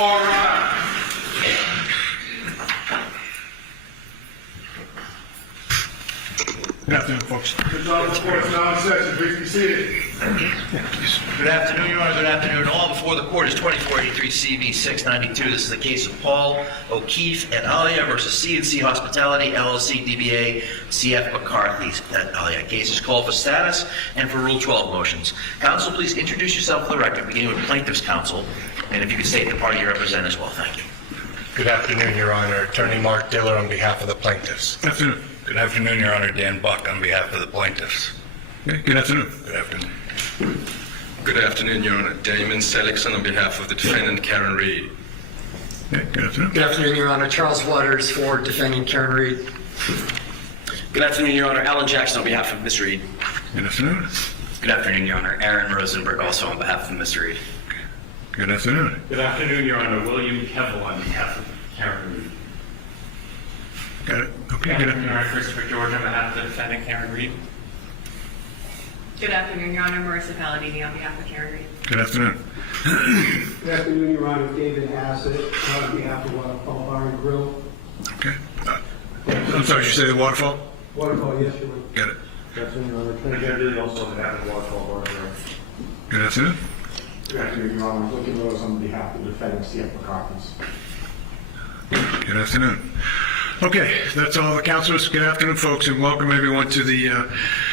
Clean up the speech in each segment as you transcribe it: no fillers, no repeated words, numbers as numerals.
All right. Good afternoon, folks. Good afternoon, now in session. Please be seated. Good afternoon, Your Honor. Good afternoon. All before the court is 2483 CV 692. This is the case of Paul O'Keefe et alia versus C&C Hospitality, LLC, DBA, CF McCarthy et alia. Case is called for status and for Rule 12 motions. Counsel, please introduce yourself for the record, beginning with Plaintiff's Counsel. And if you could state the party you represent as well. Thank you. Good afternoon, Your Honor. Attorney Mark Diller on behalf of the plaintiffs. Good afternoon. Good afternoon, Your Honor. Dan Buck on behalf of the plaintiffs. Okay, good afternoon. Good afternoon. Good afternoon, Your Honor. Damon Seligson on behalf of the defendant, Karen Reed. Okay, good afternoon. Good afternoon, Your Honor. Charles Waters for defendant Karen Reed. Good afternoon, Your Honor. Alan Jackson on behalf of Ms. Reed. Good afternoon. Good afternoon, Your Honor. Aaron Rosenberg also on behalf of Ms. Reed. Good afternoon. Good afternoon, Your Honor. William Kevel on behalf of Karen Reed. Got it. Okay, Good good afternoon, Your afternoon. Honor. Christopher George on behalf of the defendant Karen Reed. Good afternoon, Your Honor. Marissa Palladini on behalf of Karen Reed. Good afternoon. Good afternoon, Your Honor. David Hassett on behalf of Waterfall Bar and Grill. Okay. I'm sorry, did you say the waterfall? Waterfall, yes, Your Honor. Got it. Good afternoon, Your Honor. Attorney General also on behalf of Waterfall Bar and Grill. Good afternoon. Good afternoon, Your Honor. Lincoln Rose on behalf of the defendant, CF McCarthy's. Good afternoon. Okay, that's all the counselors. Good afternoon, folks, and welcome everyone to the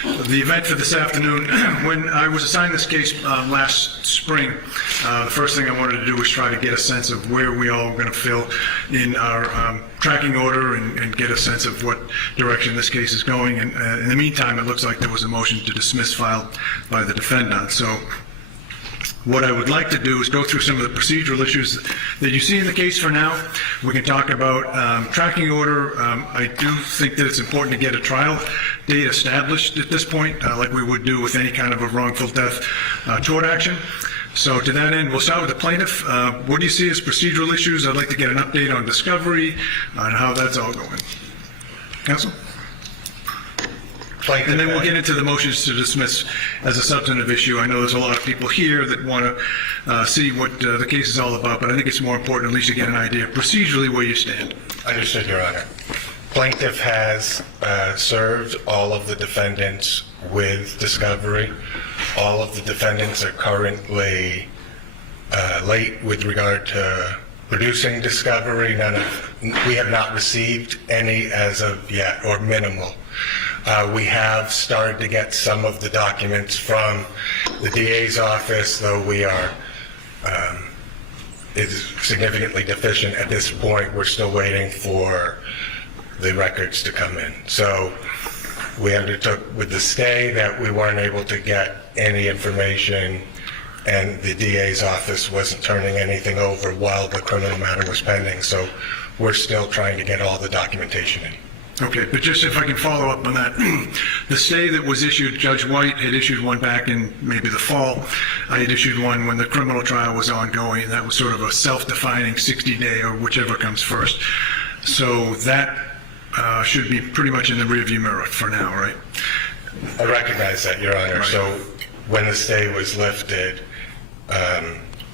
event for this afternoon. When I was assigned this case last spring, the first thing I wanted to do was try to get a sense of where we all are going to fill in our tracking order and get a sense of what direction this case is going. And in the meantime, it looks like there was a motion to dismiss filed by the defendant. So what I would like to do is go through some of the procedural issues that you see in the case for now. We can talk about tracking order. I do think that it's important to get a trial date established at this point, like we would do with any kind of a wrongful death tort action. So to that end, we'll start with the plaintiff. What do you see as procedural issues? I'd like to get an update on discovery, on how that's all going. Counsel? And then we'll get into the motions to dismiss as a substantive issue. I know there's a lot of people here that want to see what the case is all about, but I think it's more important at least to get an idea procedurally where you stand. Understood, Your Honor. Plaintiff has served all of the defendants with discovery. All of the defendants are currently late with regard to producing discovery. We have not received any as of yet, or minimal. We have started to get some of the documents from the DA's office, though we are is significantly deficient at this point. We're still waiting for the records to come in. So we undertook with the stay that we weren't able to get any information, and the DA's office wasn't turning anything over while the criminal matter was pending. So we're still trying to get all the documentation in. Okay, but just if I can follow up on that, the stay that was issued, Judge White had issued one back in maybe the fall. I had issued one when the criminal trial was ongoing, and that was sort of a self-defining 60-day or whichever comes first. So that should be pretty much in the rearview mirror for now, right? I recognize that, Your Honor. Right. So when the stay was lifted,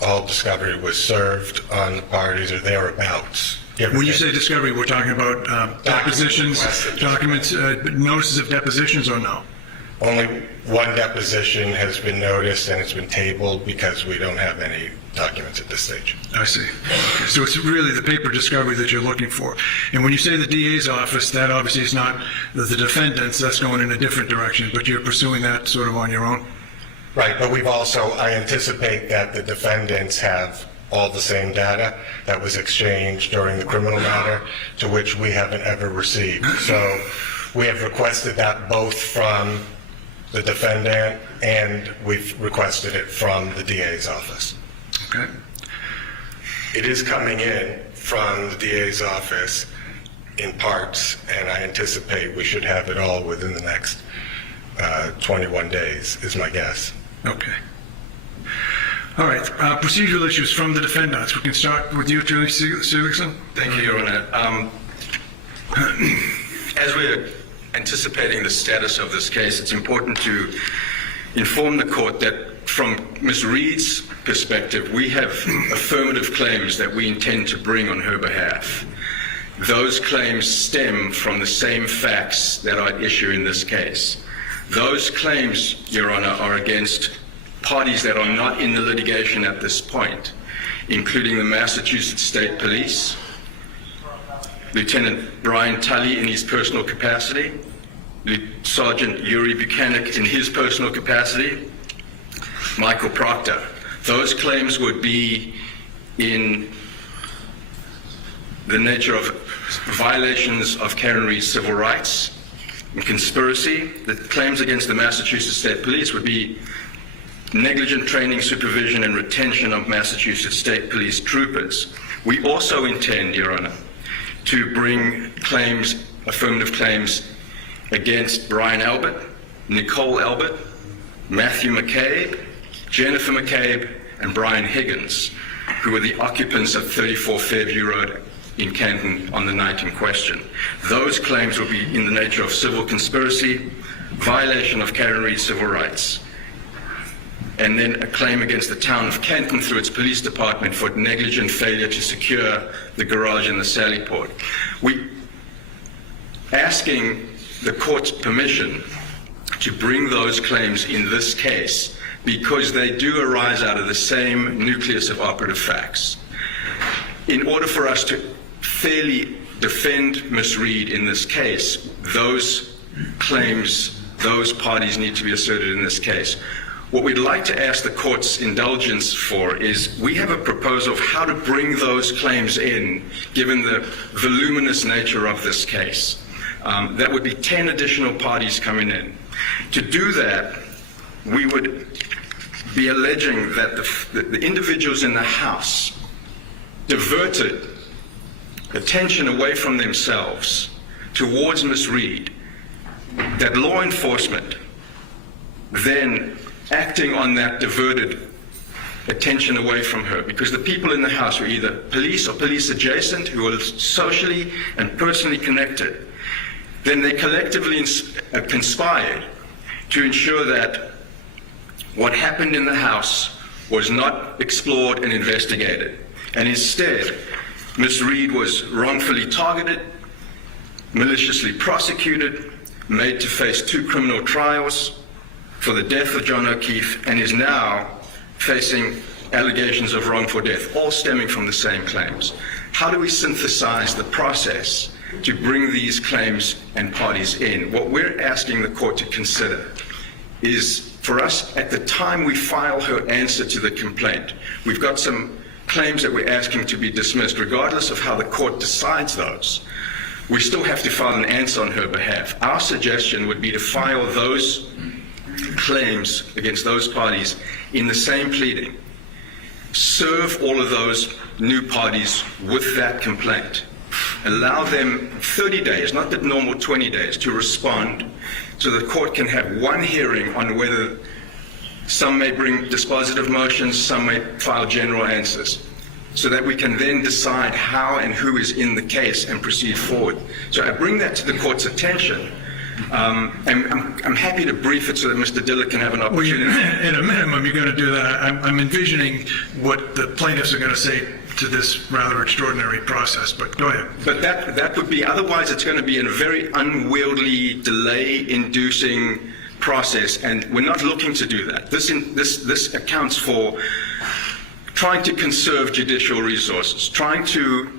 all discovery was served on the parties or thereabouts. When you say discovery, we're talking about depositions, documents, notices of depositions, or no? Only one deposition has been noticed, and it's been tabled because we don't have any documents at this stage. I see. Okay. So it's really the paper discovery that you're looking for. And when you say the DA's office, that obviously is not the defendants. That's going in a different direction, but you're pursuing that sort of on your own? Right, but we've also, I anticipate that the defendants have all the same data that was exchanged during the criminal matter, to which we haven't ever received. So we have requested that both from the defendant, and we've requested it from the DA's office. Okay. It is coming in from the DA's office in parts, and I anticipate we should have it all within the next 21 days, is my guess. Okay. All right. Procedural issues from the defendants. We can start with you, Attorney Seligson. Thank you, Your Honor. As we're anticipating the status of this case, it's important to inform the court that from Ms. Reed's perspective, we have affirmative claims that we intend to bring on her behalf. Those claims stem from the same facts that are at issue in this case. Those claims, Your Honor, are against parties that are not in the litigation at this point, including the Massachusetts State Police, Lieutenant Brian Tully in his personal capacity, Sergeant Yuri Buchanan in his personal capacity, Michael Proctor. Those claims would be in the nature of violations of Karen Reed's civil rights and conspiracy. The claims against the Massachusetts State Police would be negligent training, supervision, and retention of Massachusetts State Police troopers. We also intend, Your Honor, to bring claims, affirmative claims, against Brian Albert, Nicole Albert, Matthew McCabe, Jennifer McCabe, and Brian Higgins, who were the occupants of 34 Fairview Road in Canton on the night in question. Those claims will be in the nature of civil conspiracy, violation of Karen Reed's civil rights, and then a claim against the town of Canton through its police department for negligent failure to secure the garage in the Sally Port. We asking the court's permission to bring those claims in this case because they do arise out of the same nucleus of operative facts. In order for us to fairly defend Ms. Reed in this case, those claims, those parties need to be asserted in this case. What we'd like to ask the court's indulgence for is we have a proposal of how to bring those claims in, given the voluminous nature of this case. That would be 10 additional parties coming in. To do that, we would be alleging that the individuals in the House diverted attention away from themselves towards Ms. Reed, that law enforcement then acting on that diverted attention away from her, because the people in the House were either police or police adjacent who were socially and personally connected. Then they collectively conspired to ensure that what happened in the House was not explored and investigated. And instead, Ms. Reed was wrongfully targeted, maliciously prosecuted, made to face 2 criminal trials for the death of John O'Keefe, and is now facing allegations of wrongful death, all stemming from the same claims. How do we synthesize the process to bring these claims and parties in? What we're asking the court to consider is, for us, at the time we file her answer to the complaint, we've got some claims that we're asking to be dismissed. Regardless of how the court decides those, we still have to file an answer on her behalf. Our suggestion would be to file those claims against those parties in the same pleading, serve all of those new parties with that complaint, allow them 30 days, not the normal 20 days, to respond, so the court can have one hearing on whether some may bring dispositive motions, some may file general answers, so that we can then decide how and who is in the case and proceed forward. So I bring that to the court's attention. And I'm happy to brief it so that Mr. Dillard can have an opportunity. Well, at a minimum, you're going to do that. I'm envisioning what the plaintiffs are going to say to this rather extraordinary process, but go ahead. But that would be, otherwise it's going to be a very unwieldy, delay-inducing process, and we're not looking to do that. This accounts for trying to conserve judicial resources, trying to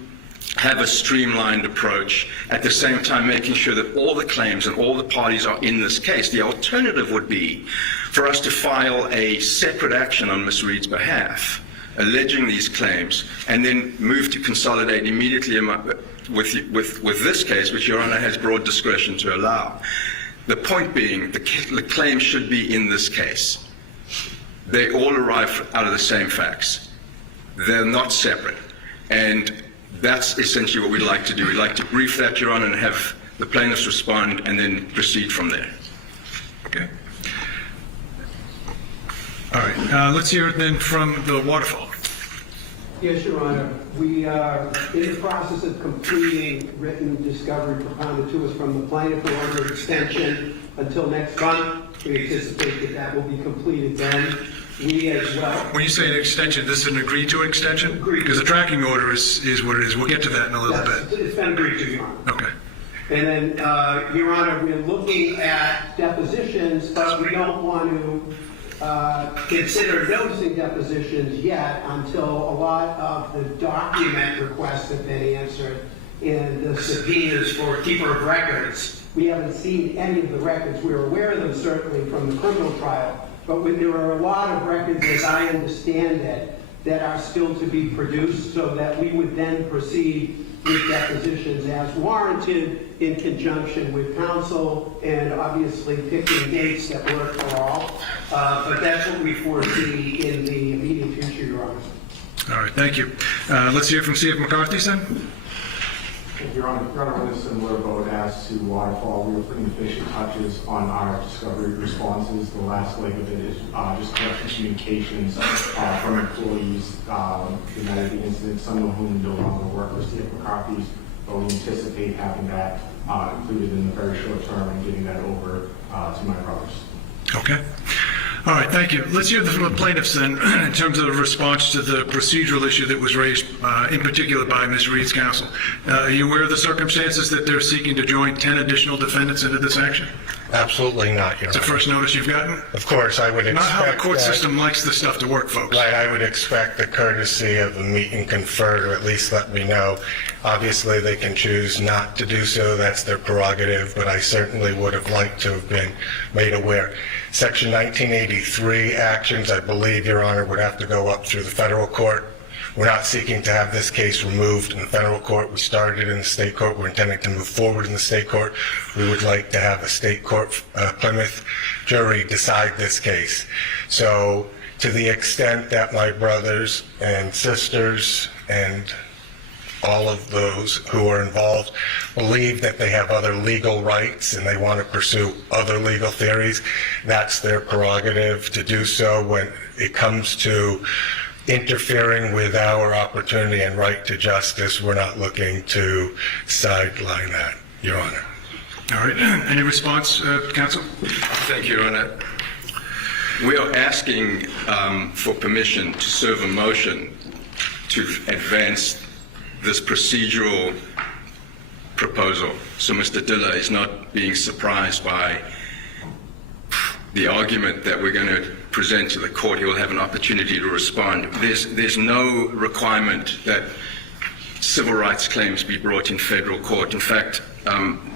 have a streamlined approach, at the same time making sure that all the claims and all the parties are in this case. The alternative would be for us to file a separate action on Ms. Reed's behalf, alleging these claims, and then move to consolidate immediately with this case, which Your Honor has broad discretion to allow. The point being, the claims should be in this case. They all arrive out of the same facts. They're not separate. And that's essentially what we'd like to do. We'd like to brief that, Your Honor, and have the plaintiffs respond and then proceed from there. Okay. All right. Let's hear it then from the Waterfall. Yes, Your Honor. We are in the process of completing written discovery propounded to us from the plaintiff in order of extension until next month. We anticipate that will be completed then. We as well. When you say an extension, this is an agreed to extension? Agreed. Because the tracking order is what it is. We'll get to that in a little Yes, bit. it's been agreed to, Your Honor. Okay. And then, Your Honor, we're looking at depositions, but we don't want to consider noticing depositions yet until a lot of the document requests have been answered and the subpoenas for keeper of records. We haven't seen any of the records. We're aware of them certainly from the criminal trial, but when there are a lot of records, as I understand it, that are still to be produced so that we would then proceed with depositions as warranted in conjunction with counsel and obviously picking dates that work for all. But that's what we foresee in the immediate future, Your Honor. All right, thank you. Let's hear from C.F. McCarthy, then. Your Honor, on a similar vote as to Waterfall, we were putting finishing touches on our discovery responses. The last leg of it is just collecting communications from employees the night of the incident, some of whom no longer work with C.F. McCarthy's, but we anticipate having that included in the very short term and getting that over to my brothers. Okay. All right, thank you. Let's hear from the plaintiffs then in terms of the response to the procedural issue that was raised in particular by Ms. Reed's counsel. Are you aware of the circumstances that they're seeking to join 10 additional defendants into this action? Absolutely not, Your Honor. It's the first notice you've gotten? Of course, I would expect Not how the court that- system likes this stuff to work, folks. Right, I would expect the courtesy of a meet and confer to at least let me know. Obviously, they can choose not to do so. That's their prerogative, but I certainly would have liked to have been made aware. Section 1983 actions, I believe, Your Honor, would have to go up through the federal court. We're not seeking to have this case removed in the federal court. We started in the state court. We're intending to move forward in the state court. We would like to have a state court Plymouth jury decide this case. So to the extent that my brothers and sisters and all of those who are involved believe that they have other legal rights and they want to pursue other legal theories, that's their prerogative to do so. When it comes to interfering with our opportunity and right to justice, we're not looking to sideline that, Your Honor. All right. Any response, counsel? Thank you, Your Honor. We are asking for permission to serve a motion to advance this procedural proposal. So Mr. Diller is not being surprised by the argument that we're going to present to the court. He will have an opportunity to respond. There's no requirement that civil rights claims be brought in federal court. In fact,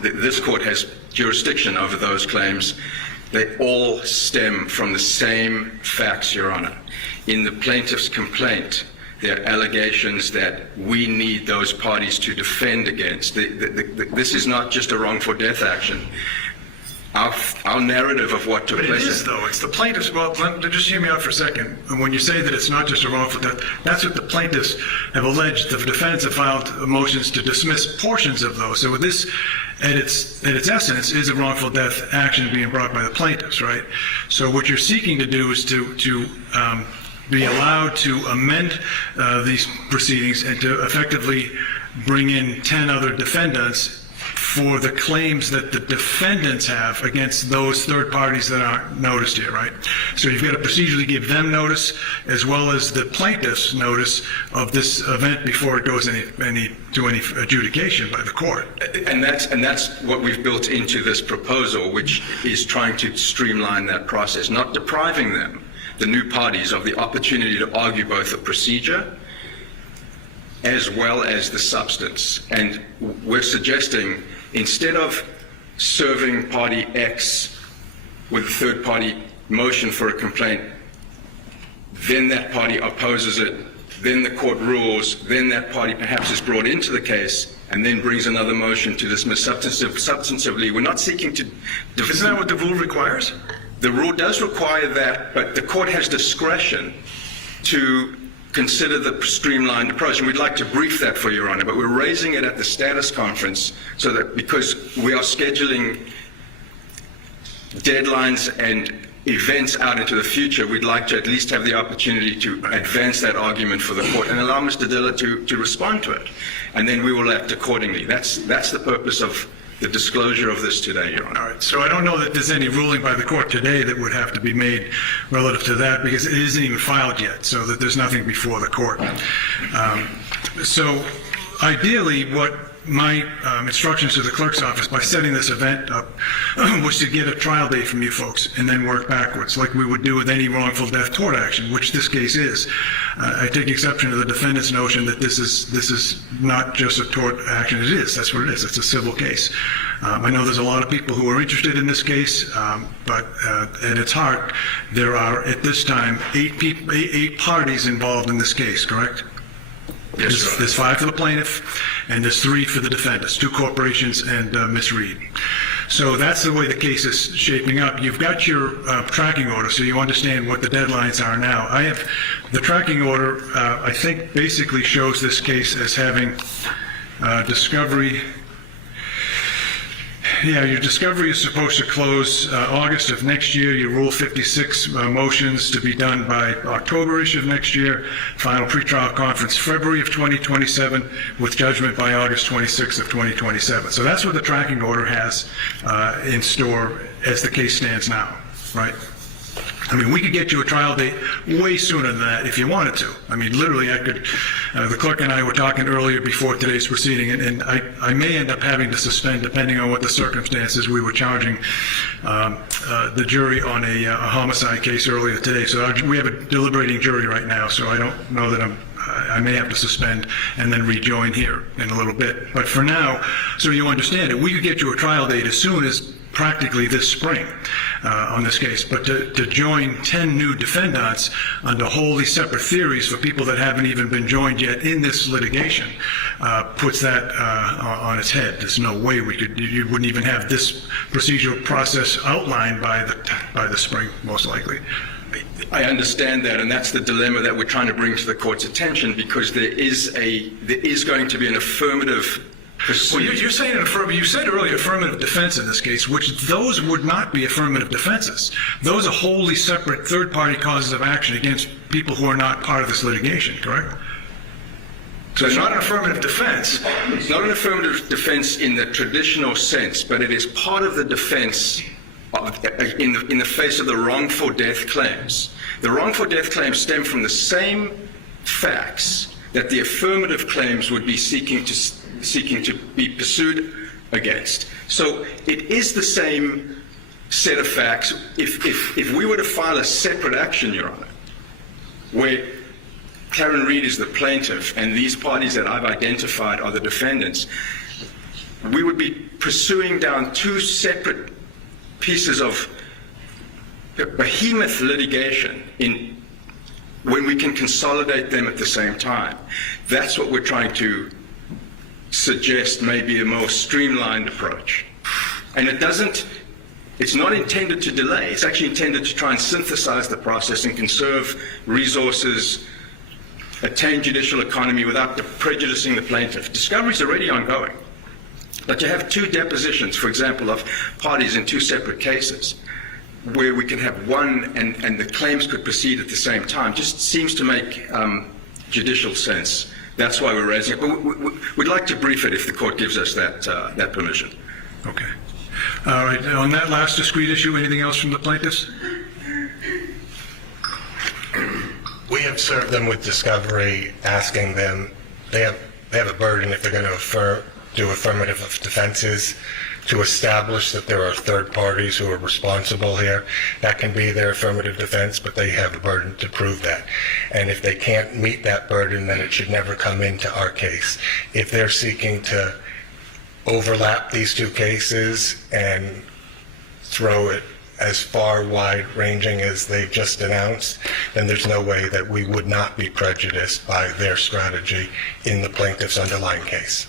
this court has jurisdiction over those claims. They all stem from the same facts, Your Honor. In the plaintiff's complaint, there are allegations that we need those parties to defend against. This is not just a wrongful death action. Our narrative of what took But place... it is, though. It's the plaintiffs. Well, just hear me out for a second. When you say that it's not just a wrongful death, that's what the plaintiffs have alleged. The defendants have filed motions to dismiss portions of those. So this, at its essence, is a wrongful death action being brought by the plaintiffs, right? So what you're seeking to do is to be allowed to amend these proceedings and to effectively bring in 10 other defendants for the claims that the defendants have against those third parties that aren't noticed here, right? So you've got to procedurally give them notice as well as the plaintiffs notice of this event before it goes to any adjudication by the court. And that's what we've built into this proposal, which is trying to streamline that process, not depriving them, the new parties, of the opportunity to argue both the procedure as well as the substance. And we're suggesting, instead of serving party X with a third party motion for a complaint, then that party opposes it, then the court rules, then that party perhaps is brought into the case, and then brings another motion to dismiss substantively. We're not seeking to... Isn't that what the rule requires? The rule does require that, but the court has discretion to consider the streamlined approach, and we'd like to brief that for Your Honor, but we're raising it at the status conference so that, because we are scheduling deadlines and events out into the future, we'd like to at least have the opportunity to advance that argument for the court and allow Mr. Diller to respond to it, and then we will act accordingly. That's the purpose of the disclosure of this today, Your Honor. All right, so I don't know that there's any ruling by the court today that would have to be made relative to that, because it isn't even filed yet, so that there's nothing before the court. So ideally, what my instructions to the clerk's office by setting this event up was to get a trial date from you folks and then work backwards, like we would do with any wrongful death tort action, which this case is. I take exception to the defendant's notion that this is not just a tort action. It is. That's what it is. It's a civil case. I know there's a lot of people who are interested in this case, but at its heart, there are at this time eight parties involved in this case. Correct? Yes, There's 5 for the plaintiff, and there's 3 for the defendants, 2 corporations and Ms. Reed. So that's the way the case is shaping up. You've got your tracking order, so you understand what the deadlines are now. I have the tracking order, I think, basically shows this case as having discovery. Yeah, your discovery is supposed to close August of next year. Your Rule 56 motions to be done by October-ish of next year. Final pretrial conference February of 2027 with judgment by August 26th of 2027. So that's what the tracking order has in store as the case stands now, right? I mean, we could get you a trial date way sooner than that if you wanted to. I mean, literally, I could, the clerk and I were talking earlier before today's proceeding, and I may end up having to suspend, depending on what the circumstances. We were charging the jury on a homicide case earlier today. So we have a deliberating jury right now, so I don't know that I may have to suspend and then rejoin here in a little bit. But for now, so you understand it, we could get you a trial date as soon as practically this spring on this case, but to join 10 new defendants under wholly separate theories for people that haven't even been joined yet in this litigation puts that on its head. There's no way we could, you wouldn't even have this procedural process outlined by the spring, most likely. I understand that, and that's the dilemma that we're trying to bring to the court's attention, because there is going to be an affirmative. Well, you're saying you said earlier affirmative defense in this case, which those would not be affirmative defenses. Those are wholly separate third-party causes of action against people who are not part of this litigation, correct? So it's not an affirmative defense. It's not an affirmative defense in the traditional sense, but it is part of the defense in the face of the wrongful death claims. The wrongful death claims stem from the same facts that the affirmative claims would be seeking to be pursued against. So it is the same set of facts. If we were to file a separate action, Your Honor, where Karen Reed is the plaintiff and these parties that I've identified are the defendants, we would be pursuing down 2 separate pieces of behemoth litigation when we can consolidate them at the same time. That's what we're trying to suggest may be a more streamlined approach. And it's not intended to delay. It's actually intended to try and synthesize the process and conserve resources, attain judicial economy without prejudicing the plaintiff. Discovery is already ongoing. But to have 2 depositions, for example, of parties in 2 separate cases, where we can have one and the claims could proceed at the same time, just seems to make judicial sense. That's why we're raising it. But we'd like to brief it if the court gives us that permission. Okay. All right. On that last discrete issue, anything else from the plaintiffs? We have served them with discovery, asking them, they have a burden if they're going to do affirmative defenses to establish that there are third parties who are responsible here. That can be their affirmative defense, but they have a burden to prove that. And if they can't meet that burden, then it should never come into our case. If they're seeking to overlap these 2 cases and throw it as far wide-ranging as they just announced, then there's no way that we would not be prejudiced by their strategy in the plaintiff's underlying case.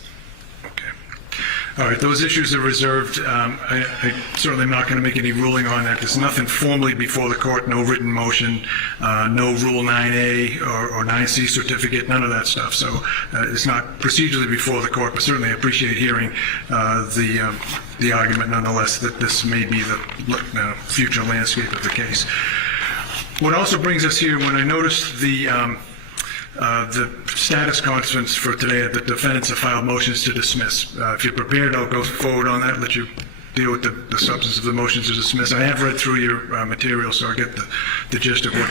All right, those issues are reserved. I certainly am not going to make any ruling on that. There's nothing formally before the court, no written motion, no Rule 9A or 9C certificate, none of that stuff. So it's not procedurally before the court, but certainly I appreciate hearing the argument nonetheless that this may be the future landscape of the case. What also brings us here, when I noticed the The status conference for today, the defendants have filed motions to dismiss. If you're prepared, I'll go forward on that, let you deal with the substance of the motions to dismiss. I have read through your material, so I get the gist of what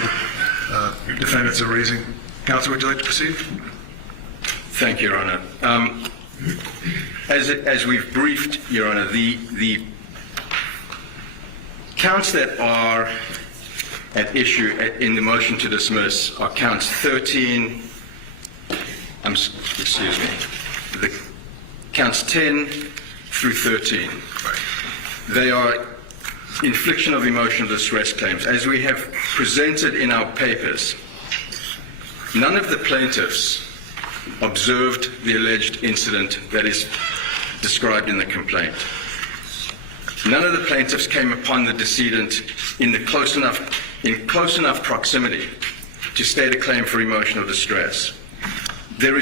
the defendants are raising. Counsel, would you like to proceed? Thank you, Your Honor. As we've briefed, Your Honor, the counts that are at issue in the motion to dismiss are counts 13, excuse me, the counts 10 through 13. They are infliction of emotional distress claims. As we have presented in our papers, none of the plaintiffs observed the alleged incident that is described in the complaint. None of the plaintiffs came upon the decedent in close enough proximity to state a claim for emotional distress. The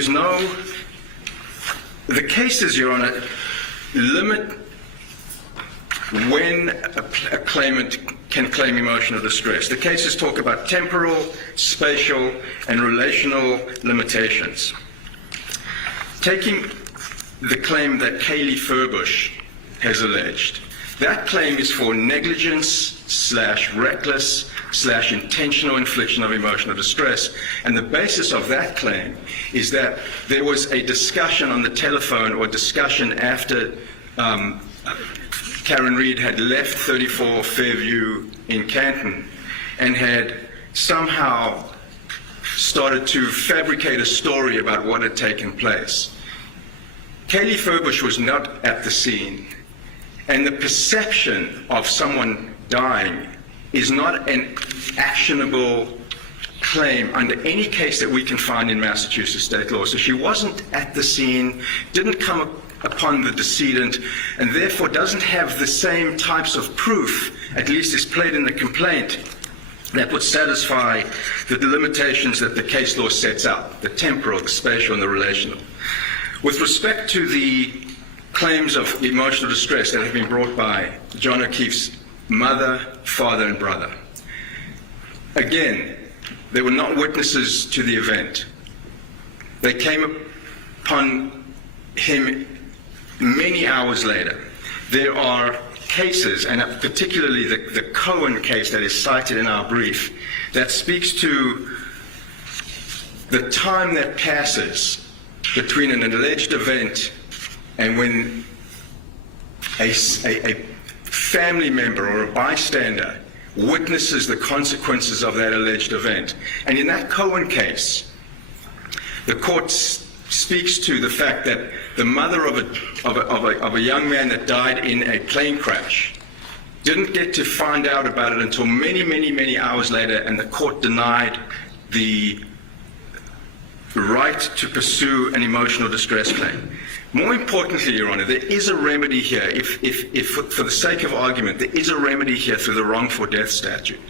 cases, Your Honor, limit when a claimant can claim emotional distress. The cases talk about temporal, spatial, and relational limitations. Taking the claim that Kaylee Furbush has alleged, that claim is for negligence/reckless/intentional infliction of emotional distress. And the basis of that claim is that there was a discussion on the telephone or discussion after Karen Reed had left 34 Fairview in Canton and had somehow started to fabricate a story about what had taken place. Kaylee Furbush was not at the scene, and the perception of someone dying is not an actionable claim under any case that we can find in Massachusetts state law. So she wasn't at the scene, didn't come upon the decedent, and therefore doesn't have the same types of proof, at least is played in the complaint, that would satisfy the limitations that the case law sets out, the temporal, the spatial, and the relational. With respect to the claims of emotional distress that have been brought by John O'Keefe's mother, father, and brother, again, they were not witnesses to the event. They came upon him many hours later. There are cases, and particularly the Cohen case that is cited in our brief, that speaks to the time that passes between an alleged event and when a family member or a bystander witnesses the consequences of that alleged event. And in that Cohen case, the court speaks to the fact that the mother of a young man that died in a plane crash didn't get to find out about it until many, many, many hours later, and the court denied the right to pursue an emotional distress claim. More importantly, Your Honor, there is a remedy here. If for the sake of argument, there is a remedy here through the wrongful death statute.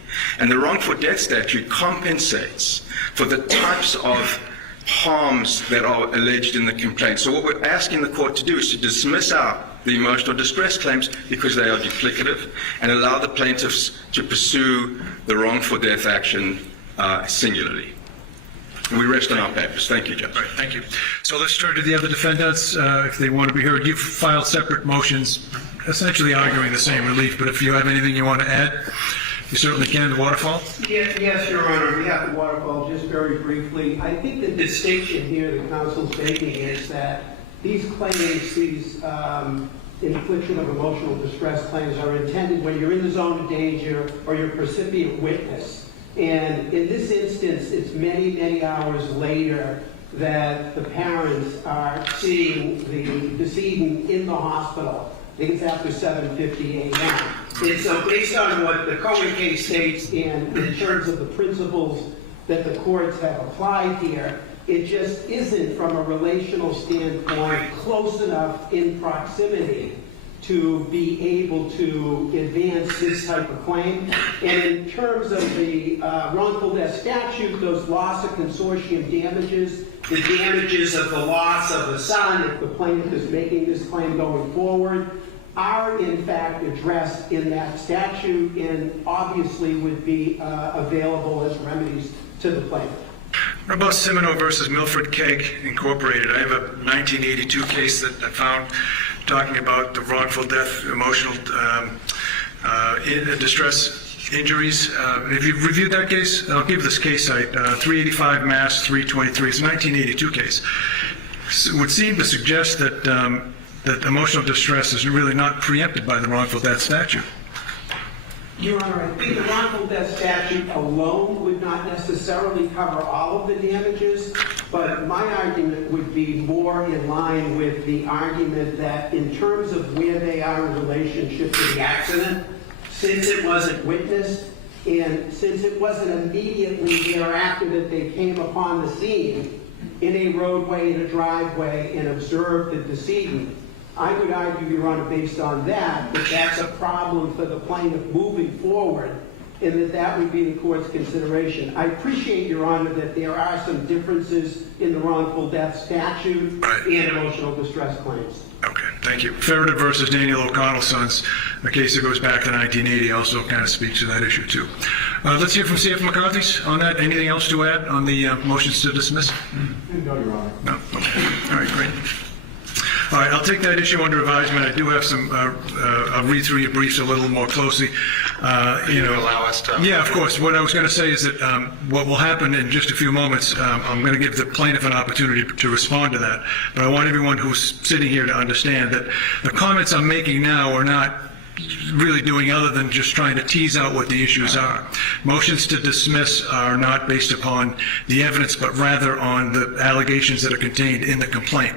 And the wrongful death statute compensates for the types of harms that are alleged in the complaint. So what we're asking the court to do is to dismiss out the emotional distress claims because they are duplicative and allow the plaintiffs to pursue the wrongful death action singularly. And we rest on our papers. Thank you, Judge. All right, thank you. So let's turn to the other defendants, if they want to be heard. You've filed separate motions, essentially arguing the same relief, but if you have anything you want to add, you certainly can. The Waterfall? Yes, Your Honor. On behalf of Waterfall, just very briefly, I think the distinction here the counsel's making is that these claims, these infliction of emotional distress claims, are intended when you're in the zone of danger or you're a recipient witness. And in this instance, it's many, many hours later that the parents are seeing the decedent in the hospital. I think it's after 7:50 a.m. And so based on what the Cohen case states and in terms of the principles that the courts have applied here, it just isn't, from a relational standpoint, close enough in proximity to be able to advance this type of claim. And in terms of the wrongful death statute, those loss of consortium damages, the damages of the loss of the son, if the plaintiff is making this claim going forward, are in fact addressed in that statute and obviously would be available as remedies to the plaintiff. What about Semino versus Milford Keg Incorporated? I have a 1982 case that I found talking about the wrongful death, emotional distress injuries. Have you reviewed that case? I'll give this case site, 385 Mass 323. It's a 1982 case. It would seem to suggest that that emotional distress is really not preempted by the wrongful death statute. Your Honor, I think the wrongful death statute alone would not necessarily cover all of the damages, but my argument would be more in line with the argument that in terms of where they are in relationship to the accident, since it wasn't witnessed, and since it wasn't immediately thereafter that they came upon the scene in a roadway, in a driveway, and observed the decedent, I would argue, Your Honor, based on that, that that's a problem for the plaintiff moving forward, and that that would be the court's consideration. I appreciate, Your Honor, that there are some differences in the wrongful death statute and emotional distress claims. Okay, thank you. Ferreter versus Daniel O'Connell's sons, a case that goes back to 1980, also kind of speaks to that issue too. Let's hear from C.F. McCarthy's on that. Anything else to add on the motions to dismiss? No, Your Honor. No? Okay. All right, great. All right, I'll take that issue under advisement. I do have some, I'll read through your briefs a little more closely. Allow us to. Yeah, of course. What I was going to say is that what will happen in just a few moments, I'm going to give the plaintiff an opportunity to respond to that. But I want everyone who's sitting here to understand that the comments I'm making now are not really doing other than just trying to tease out what the issues are. Motions to dismiss are not based upon the evidence, but rather on the allegations that are contained in the complaint.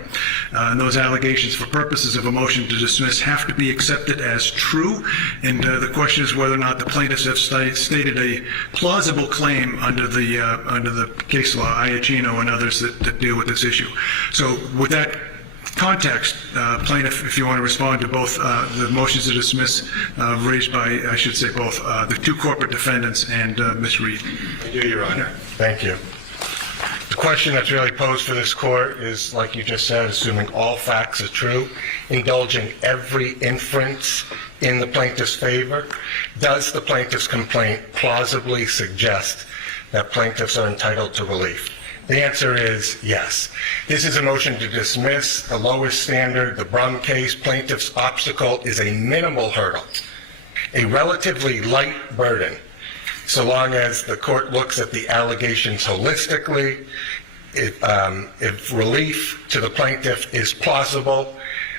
And those allegations, for purposes of a motion to dismiss, have to be accepted as true. And the question is whether or not the plaintiffs have stated a plausible claim under the case law, Iacchino and others that deal with this issue. So with that context, plaintiff, if you want to respond to both the motions to dismiss raised by, I should say, both the two corporate defendants and Ms. Reed. I do, Your Honor. Thank you. The question that's really posed for this court is, like you just said, assuming all facts are true, indulging every inference in the plaintiff's favor, does the plaintiff's complaint plausibly suggest that plaintiffs are entitled to relief? The answer is yes. This is a motion to dismiss. The lowest standard, the Brum case, plaintiff's obstacle is a minimal hurdle, a relatively light burden, so long as the court looks at the allegations holistically. If relief to the plaintiff is plausible,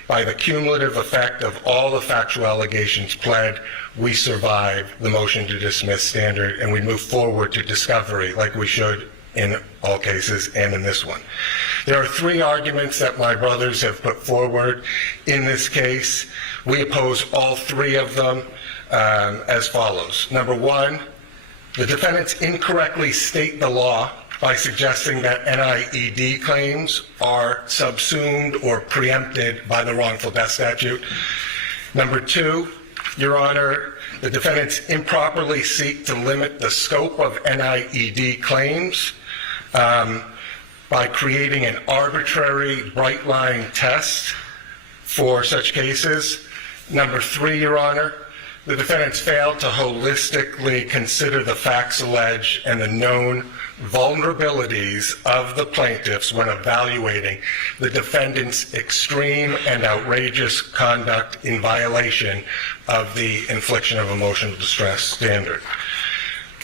by the cumulative effect of all the factual allegations pled, we survive the motion to dismiss standard and we move forward to discovery like we should in all cases and in this one. There are three arguments that my brothers have put forward in this case. We oppose all three of them as follows. Number one, the defendants incorrectly state the law by suggesting that NIED claims are subsumed or preempted by the wrongful death statute. Number two, Your Honor, the defendants improperly seek to limit the scope of NIED claims by creating an arbitrary bright-line test for such cases. Number three, Your Honor, the defendants failed to holistically consider the facts alleged and the known vulnerabilities of the plaintiffs when evaluating the defendant's extreme and outrageous conduct in violation of the infliction of emotional distress standard.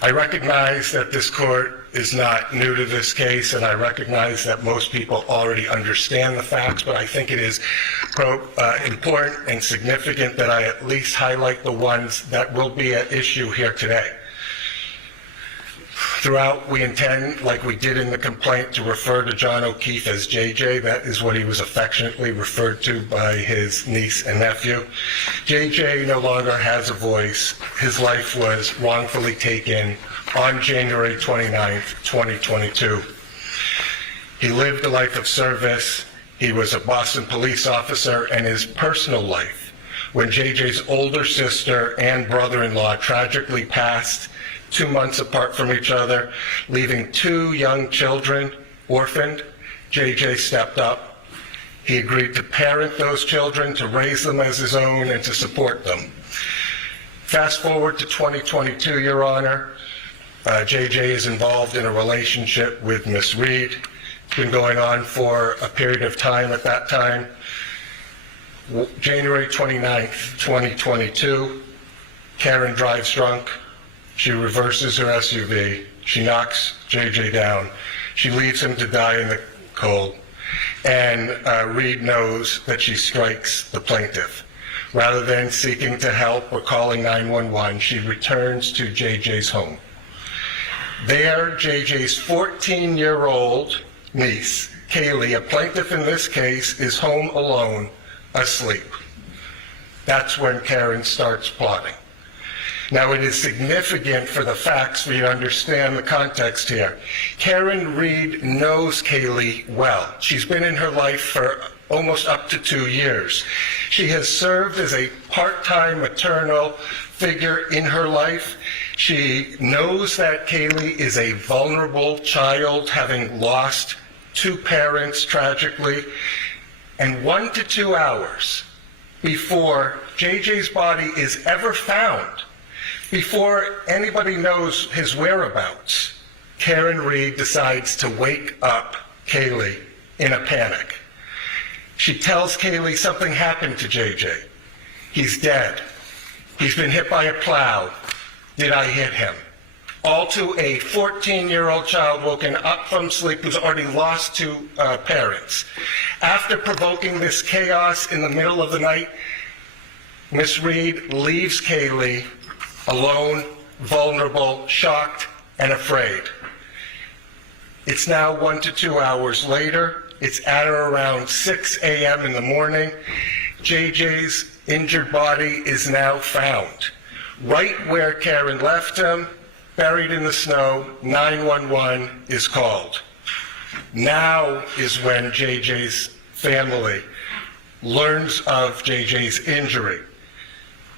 I recognize that this court is not new to this case, and I recognize that most people already understand the facts, but I think it is important and significant that I at least highlight the ones that will be at issue here today. Throughout, we intend, like we did in the complaint, to refer to John O'Keefe as JJ. That is what he was affectionately referred to by his niece and nephew. JJ no longer has a voice. His life was wrongfully taken on January 29th, 2022. He lived a life of service. He was a Boston police officer, and his personal life, when JJ's older sister and brother-in-law tragically passed 2 months apart from each other, leaving 2 young children orphaned, JJ stepped up. He agreed to parent those children, to raise them as his own, and to support them. Fast forward to 2022, Your Honor. JJ is involved in a relationship with Miss Reed. It's been going on for a period of time at that time. January 29th, 2022, Karen drives drunk. She reverses her SUV. She knocks JJ down. She leaves him to die in the cold. And Reed knows that she strikes the plaintiff. Rather than seeking to help or calling 911, she returns to JJ's home. There, JJ's 14-year-old niece, Kaylee, a plaintiff in this case, is home alone, asleep. That's when Karen starts plotting. Now, it is significant for the facts for you to understand the context here. Karen Reed knows Kaylee well. She's been in her life for almost up to 2 years. She has served as a part-time maternal figure in her life. She knows that Kaylee is a vulnerable child, having lost 2 parents tragically. And 1 to 2 hours before JJ's body is ever found, before anybody knows his whereabouts, Karen Reed decides to wake up Kaylee in a panic. She tells Kaylee something happened to JJ. He's dead. He's been hit by a plow. Did I hit him? All to a 14-year-old child woken up from sleep who's already lost 2 parents. After provoking this chaos in the middle of the night, Miss Reed leaves Kaylee alone, vulnerable, shocked, and afraid. It's now 1 to 2 hours later. It's at or around 6 a.m. in the morning. JJ's injured body is now found. Right where Karen left him, buried in the snow, 911 is called. Now is when JJ's family learns of JJ's injury.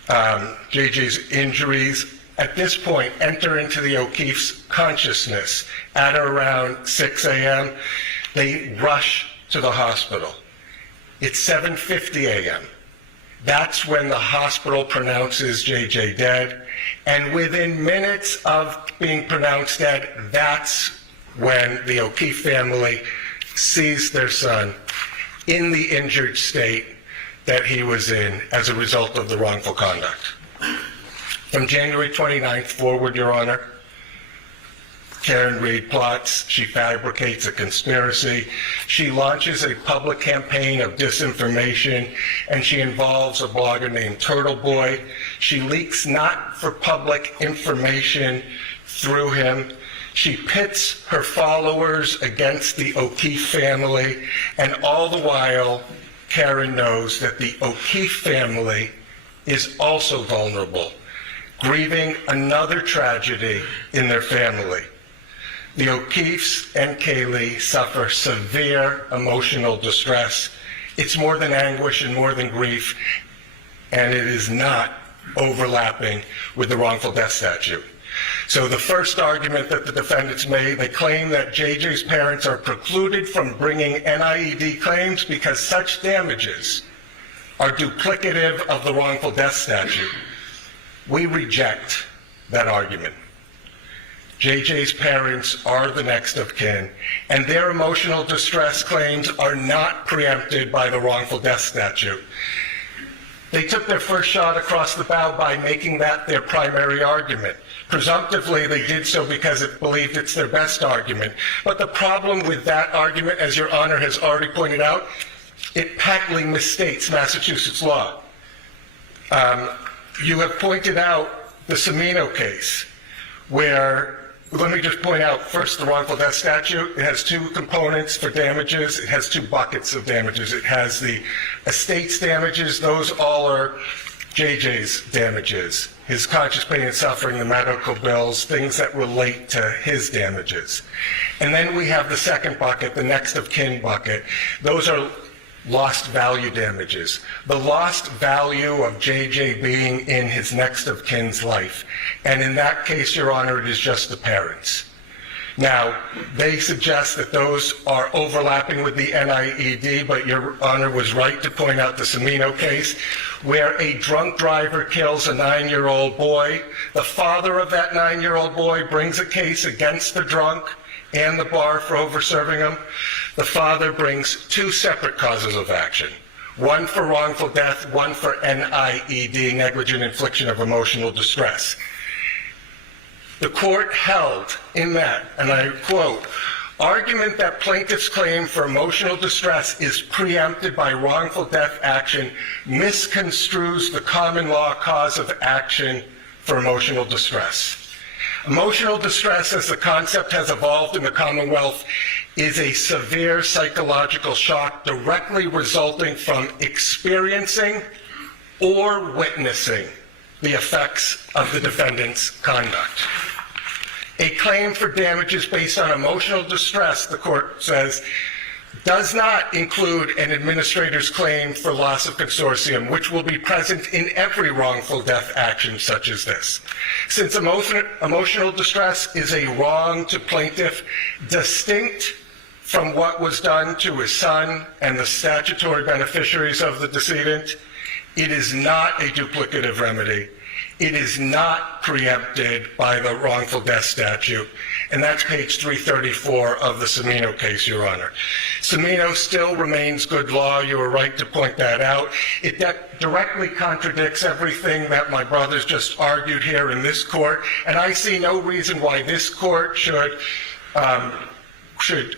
JJ's injuries at this point enter into the O'Keefe's consciousness. At around 6 a.m., they rush to the hospital. It's 7:50 a.m. That's when the hospital pronounces JJ dead. And within minutes of being pronounced dead, that's when the O'Keefe family sees their son in the injured state that he was in as a result of the wrongful conduct. From January 29th forward, Your Honor, Karen Reed plots, she fabricates a conspiracy, she launches a public campaign of disinformation, and she involves a blogger named Turtle Boy. She leaks not for public information through him. She pits her followers against the O'Keefe family, and all the while, Karen knows that the O'Keefe family is also vulnerable, grieving another tragedy in their family. The O'Keefes and Kaylee suffer severe emotional distress. It's more than anguish and more than grief, and it is not overlapping with the wrongful death statute. So the first argument that the defendants made, they claim that JJ's parents are precluded from bringing NIED claims because such damages are duplicative of the wrongful death statute. We reject that argument. JJ's parents are the next of kin, and their emotional distress claims are not preempted by the wrongful death statute. They took their first shot across the bow by making that their primary argument. Presumptively, they did so because it believed it's their best argument. But the problem with that argument, as Your Honor has already pointed out, it patently misstates Massachusetts law. You have pointed out the Cimino case, where, let me just point out first the wrongful death statute. It has 2 components for damages. It has 2 buckets of damages. It has the estate's damages. Those all are JJ's damages, his conscious pain and suffering, the medical bills, things that relate to his damages. And then we have the second bucket, the next of kin bucket. Those are lost value damages. The lost value of JJ being in his next of kin's life. And in that case, Your Honor, it is just the parents. Now, they suggest that those are overlapping with the NIED, but Your Honor was right to point out the Cimino case, where a drunk driver kills a 9-year-old boy. The father of that 9-year-old boy brings a case against the drunk and the bar for over-serving him. The father brings 2 separate causes of action, one for wrongful death, one for NIED, negligent infliction of emotional distress. The court held in that, and I quote, "Argument that plaintiff's claim for emotional distress is preempted by wrongful death action misconstrues the common law cause of action for emotional distress. Emotional distress, as the concept has evolved in the Commonwealth, is a severe psychological shock directly resulting from experiencing or witnessing the effects of the defendant's conduct. A claim for damages based on emotional distress," the court says, "does not include an administrator's claim for loss of consortium, which will be present in every wrongful death action such as this. Since emotional distress is a wrong to plaintiff distinct from what was done to his son and the statutory beneficiaries of the decedent, it is not a duplicative remedy. It is not preempted by the wrongful death statute." And that's page 334 of the Cimino case, Your Honor. Cimino still remains good law. You were right to point that out. It directly contradicts everything that my brothers just argued here in this court, and I see no reason why this court should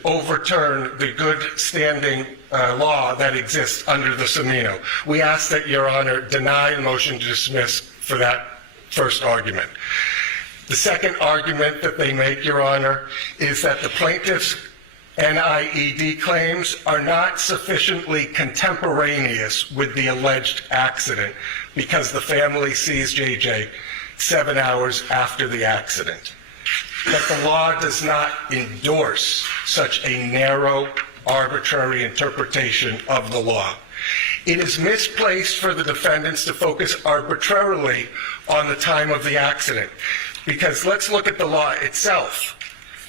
overturn the good standing law that exists under the Cimino. We ask that Your Honor deny the motion to dismiss for that first argument. The second argument that they make, Your Honor, is that the plaintiff's NIED claims are not sufficiently contemporaneous with the alleged accident because the family sees JJ 7 hours after the accident. That the law does not endorse such a narrow, arbitrary interpretation of the law. It is misplaced for the defendants to focus arbitrarily on the time of the accident, because let's look at the law itself.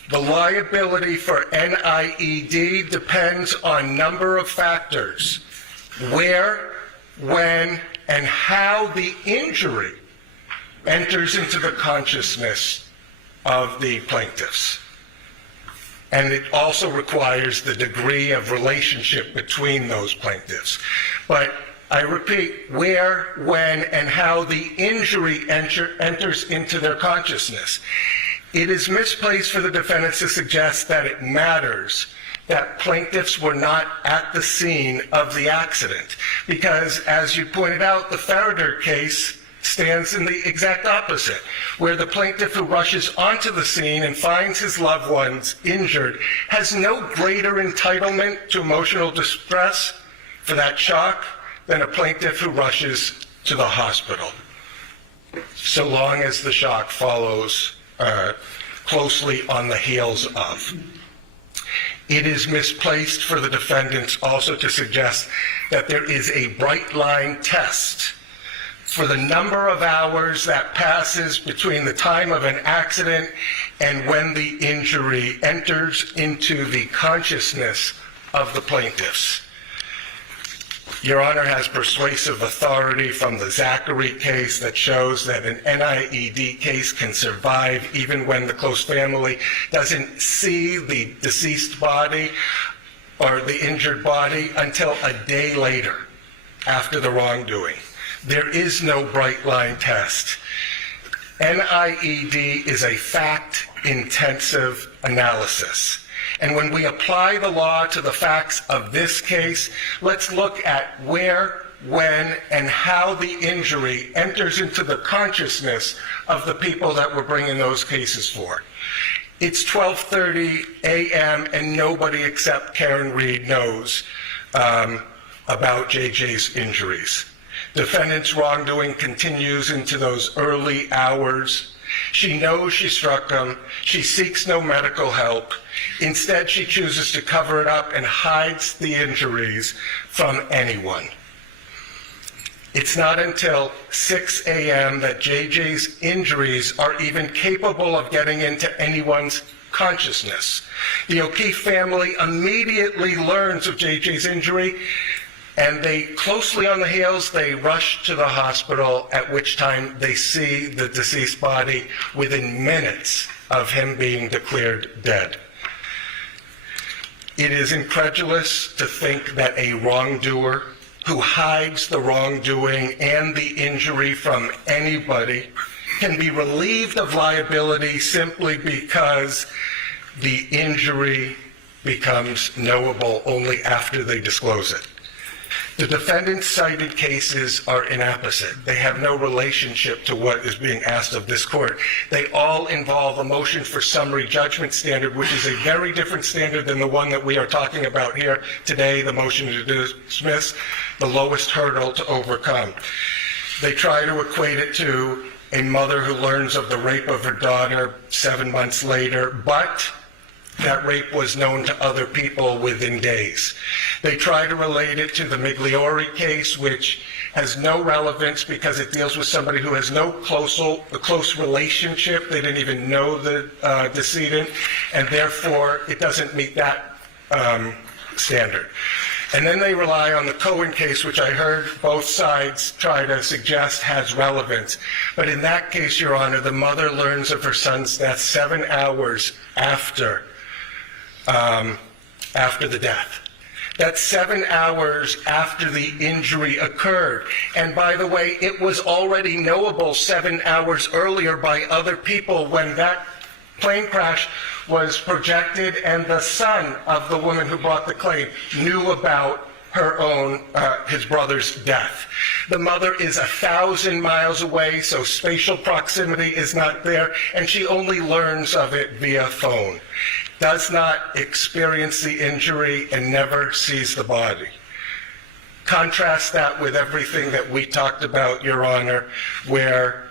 The liability for NIED depends on a number of factors: where, when, and how the injury enters into the consciousness of the plaintiffs. And it also requires the degree of relationship between those plaintiffs. But I repeat, where, when, and how the injury enters into their consciousness. It is misplaced for the defendants to suggest that it matters that plaintiffs were not at the scene of the accident, because, as you pointed out, the Farrader case stands in the exact opposite, where the plaintiff who rushes onto the scene and finds his loved ones injured has no greater entitlement to emotional distress for that shock than a plaintiff who rushes to the hospital, so long as the shock follows closely on the heels of. It is misplaced for the defendants also to suggest that there is a bright line test for the number of hours that passes between the time of an accident and when the injury enters into the consciousness of the plaintiffs. Your Honor has persuasive authority from the Zachary case that shows that an NIED case can survive even when the close family doesn't see the deceased body or the injured body until a day later after the wrongdoing. There is no bright line test. NIED is a fact-intensive analysis. And when we apply the law to the facts of this case, let's look at where, when, and how the injury enters into the consciousness of the people that we're bringing those cases for. It's 12:30 a.m. and nobody except Karen Reed knows about JJ's injuries. Defendant's wrongdoing continues into those early hours. She knows she struck him. She seeks no medical help. Instead, she chooses to cover it up and hides the injuries from anyone. It's not until 6 a.m. that JJ's injuries are even capable of getting into anyone's consciousness. The O'Keefe family immediately learns of JJ's injury, and they, closely on the heels, they rush to the hospital, at which time they see the deceased body within minutes of him being declared dead. It is incredulous to think that a wrongdoer who hides the wrongdoing and the injury from anybody can be relieved of liability simply because the injury becomes knowable only after they disclose it. The defendant's cited cases are inapposite. They have no relationship to what is being asked of this court. They all involve a motion for summary judgment standard, which is a very different standard than the one that we are talking about here today, the motion to dismiss, the lowest hurdle to overcome. They try to equate it to a mother who learns of the rape of her daughter 7 months later, but that rape was known to other people within days. They try to relate it to the Migliore case, which has no relevance because it deals with somebody who has no close relationship. They didn't even know the decedent, and therefore it doesn't meet that standard. And then they rely on the Cohen case, which I heard both sides try to suggest has relevance. But in that case, Your Honor, the mother learns of her son's death 7 hours after the death. That's 7 hours after the injury occurred. And by the way, it was already knowable 7 hours earlier by other people when that plane crash was projected, and the son of the woman who brought the claim knew about his brother's death. The mother is 1,000 miles away, so spatial proximity is not there, and she only learns of it via phone. Does not experience the injury and never sees the body. Contrast that with everything that we talked about, Your Honor, where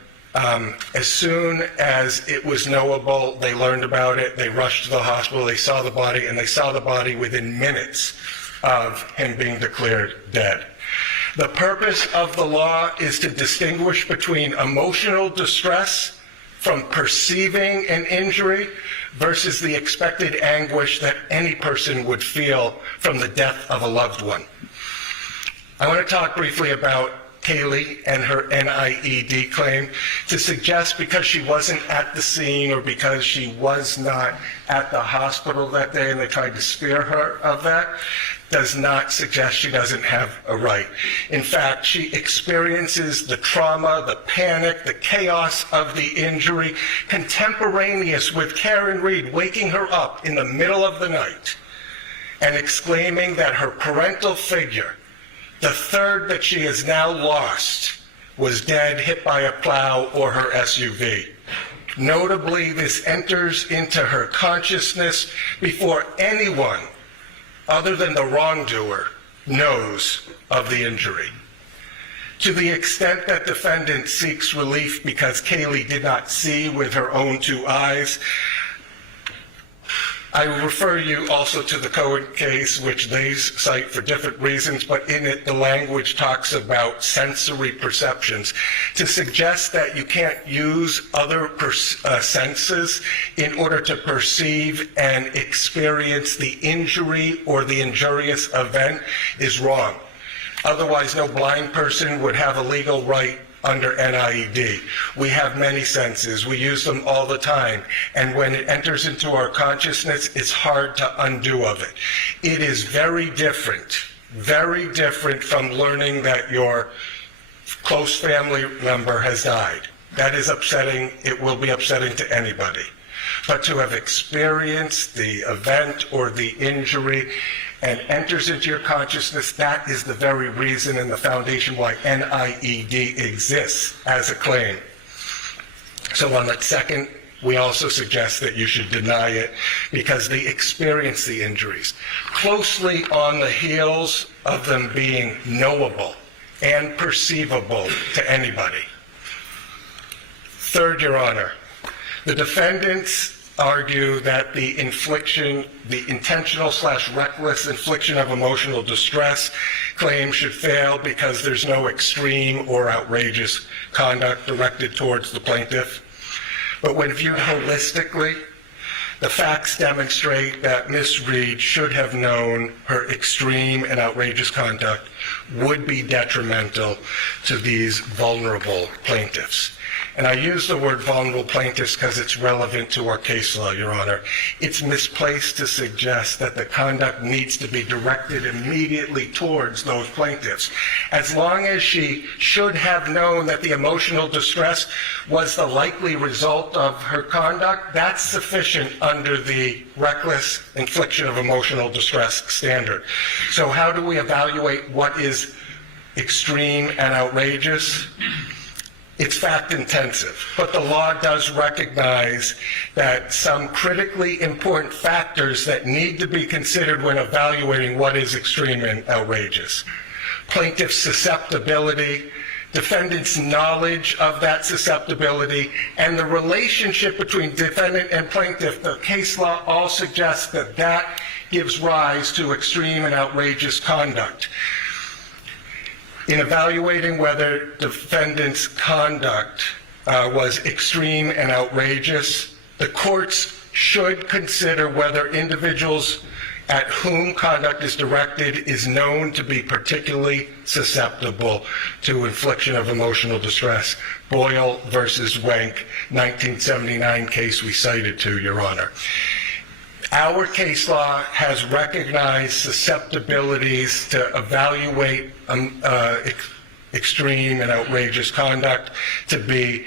as soon as it was knowable, they learned about it, they rushed to the hospital, they saw the body, and they saw the body within minutes of him being declared dead. The purpose of the law is to distinguish between emotional distress from perceiving an injury versus the expected anguish that any person would feel from the death of a loved one. I want to talk briefly about Kaylee and her NIED claim to suggest because she wasn't at the scene or because she was not at the hospital that day and they tried to spare her of that, does not suggest she doesn't have a right. In fact, she experiences the trauma, the panic, the chaos of the injury contemporaneous with Karen Reed waking her up in the middle of the night and exclaiming that her parental figure, the third that she has now lost, was dead, hit by a plow or her SUV. Notably, this enters into her consciousness before anyone other than the wrongdoer knows of the injury. To the extent that defendant seeks relief because Kaylee did not see with her own 2 eyes, I will refer you also to the Cohen case, which they cite for different reasons, but in it the language talks about sensory perceptions. To suggest that you can't use other senses in order to perceive and experience the injury or the injurious event is wrong. Otherwise, no blind person would have a legal right under NIED. We have many senses. We use them all the time. And when it enters into our consciousness, it's hard to undo of it. It is very different from learning that your close family member has died. That is upsetting. It will be upsetting to anybody. But to have experienced the event or the injury and enters into your consciousness, that is the very reason and the foundation why NIED exists as a claim. So on that second, we also suggest that you should deny it because they experience the injuries. Closely on the heels of them being knowable and perceivable to anybody. Third, Your Honor, the defendants argue that the intentional/reckless infliction of emotional distress claim should fail because there's no extreme or outrageous conduct directed towards the plaintiff. But when viewed holistically, The facts demonstrate that Ms. Reed should have known her extreme and outrageous conduct would be detrimental to these vulnerable plaintiffs. And I use the word vulnerable plaintiffs because it's relevant to our case law, Your Honor. It's misplaced to suggest that the conduct needs to be directed immediately towards those plaintiffs. As long as she should have known that the emotional distress was the likely result of her conduct, that's sufficient under the reckless infliction of emotional distress standard. So how do we evaluate what is extreme and outrageous? It's fact intensive, but the law does recognize that some critically important factors that need to be considered when evaluating what is extreme and outrageous. Plaintiff's susceptibility, defendant's knowledge of that susceptibility, and the relationship between defendant and plaintiff. The case law all suggests that that gives rise to extreme and outrageous conduct. In evaluating whether defendant's conduct was extreme and outrageous, the courts should consider whether individuals at whom conduct is directed is known to be particularly susceptible to infliction of emotional distress. Boyle versus Wenck, 1979 case we cited to, Your Honor. Our case law has recognized susceptibilities to evaluate extreme and outrageous conduct to be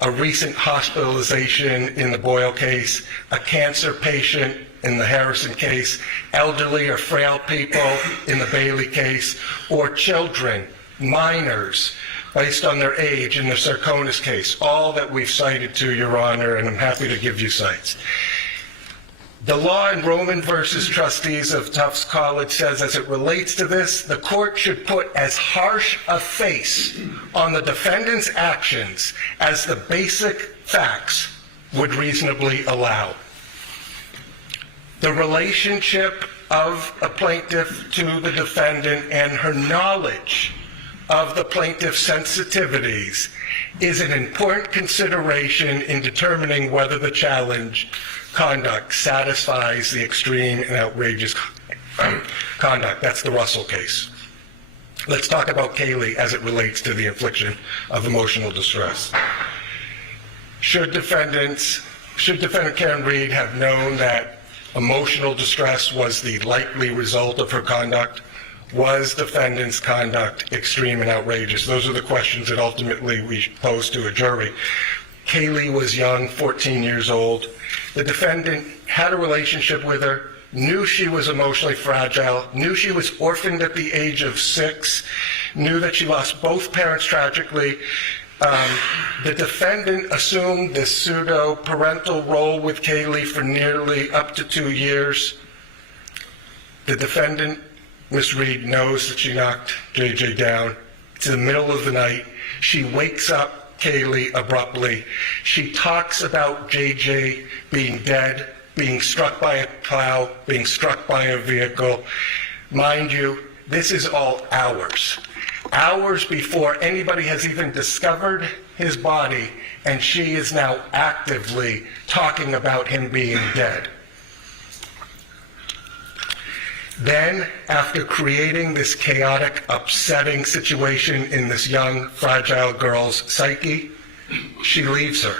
a recent hospitalization in the Boyle case, a cancer patient in the Harrison case, elderly or frail people in the Bailey case, or children, minors, based on their age in the Sarkonis case, all that we've cited to, Your Honor, and I'm happy to give you cites. The law in Roman versus Trustees of Tufts College says, as it relates to this, the court should put as harsh a face on the defendant's actions as the basic facts would reasonably allow. The relationship of a plaintiff to the defendant and her knowledge of the plaintiff's sensitivities is an important consideration in determining whether the challenge conduct satisfies the extreme and outrageous conduct. That's the Russell case. Let's talk about Kaylee as it relates to the infliction of emotional distress. Should defendant Karen Reed have known that emotional distress was the likely result of her conduct? Was defendant's conduct extreme and outrageous? Those are the questions that ultimately we pose to a jury. Kaylee was young, 14 years old. The defendant had a relationship with her, knew she was emotionally fragile, knew she was orphaned at the age of 6, knew that she lost both parents tragically. The defendant assumed this pseudo-parental role with Kaylee for nearly up to 2 years. The defendant, Ms. Reed, knows that she knocked JJ down. It's in the middle of the night. She wakes up Kaylee abruptly. She talks about JJ being dead, being struck by a plow, being struck by a vehicle. Mind you, this is all hours before anybody has even discovered his body, and she is now actively talking about him being dead. Then, after creating this chaotic, upsetting situation in this young, fragile girl's psyche, she leaves her.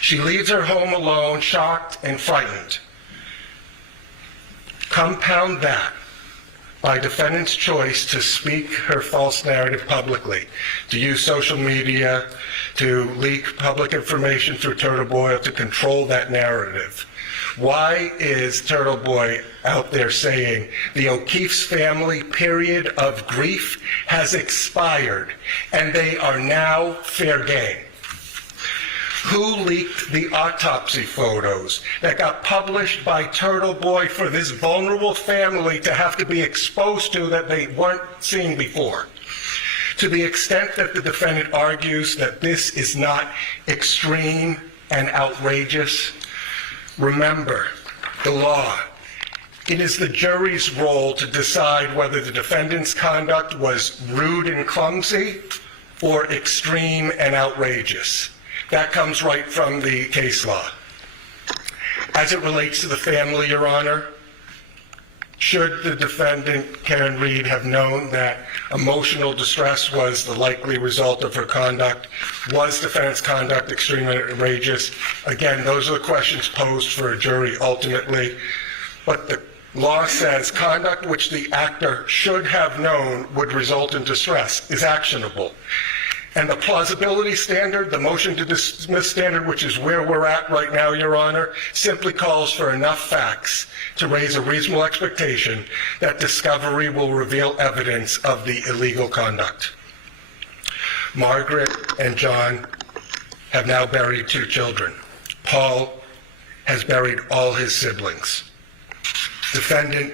She leaves her home alone, shocked and frightened. Compound that by defendant's choice to speak her false narrative publicly, to use social media, to leak public information through Turtle Boy, to control that narrative. Why is Turtle Boy out there saying the O'Keefe's family period of grief has expired and they are now fair game? Who leaked the autopsy photos that got published by Turtle Boy for this vulnerable family to have to be exposed to that they weren't seeing before? To the extent that the defendant argues that this is not extreme and outrageous, remember the law. It is the jury's role to decide whether the defendant's conduct was rude and clumsy or extreme and outrageous. That comes right from the case law. As it relates to the family, Your Honor, should the defendant, Karen Reed, have known that emotional distress was the likely result of her conduct? Was defendant's conduct extremely outrageous? Again, those are the questions posed for a jury ultimately. But the law says conduct which the actor should have known would result in distress is actionable. And the plausibility standard, the motion to dismiss standard, which is where we're at right now, Your Honor, simply calls for enough facts to raise a reasonable expectation that discovery will reveal evidence of the illegal conduct. Margaret and John have now buried 2 children. Paul has buried all his siblings. Defendant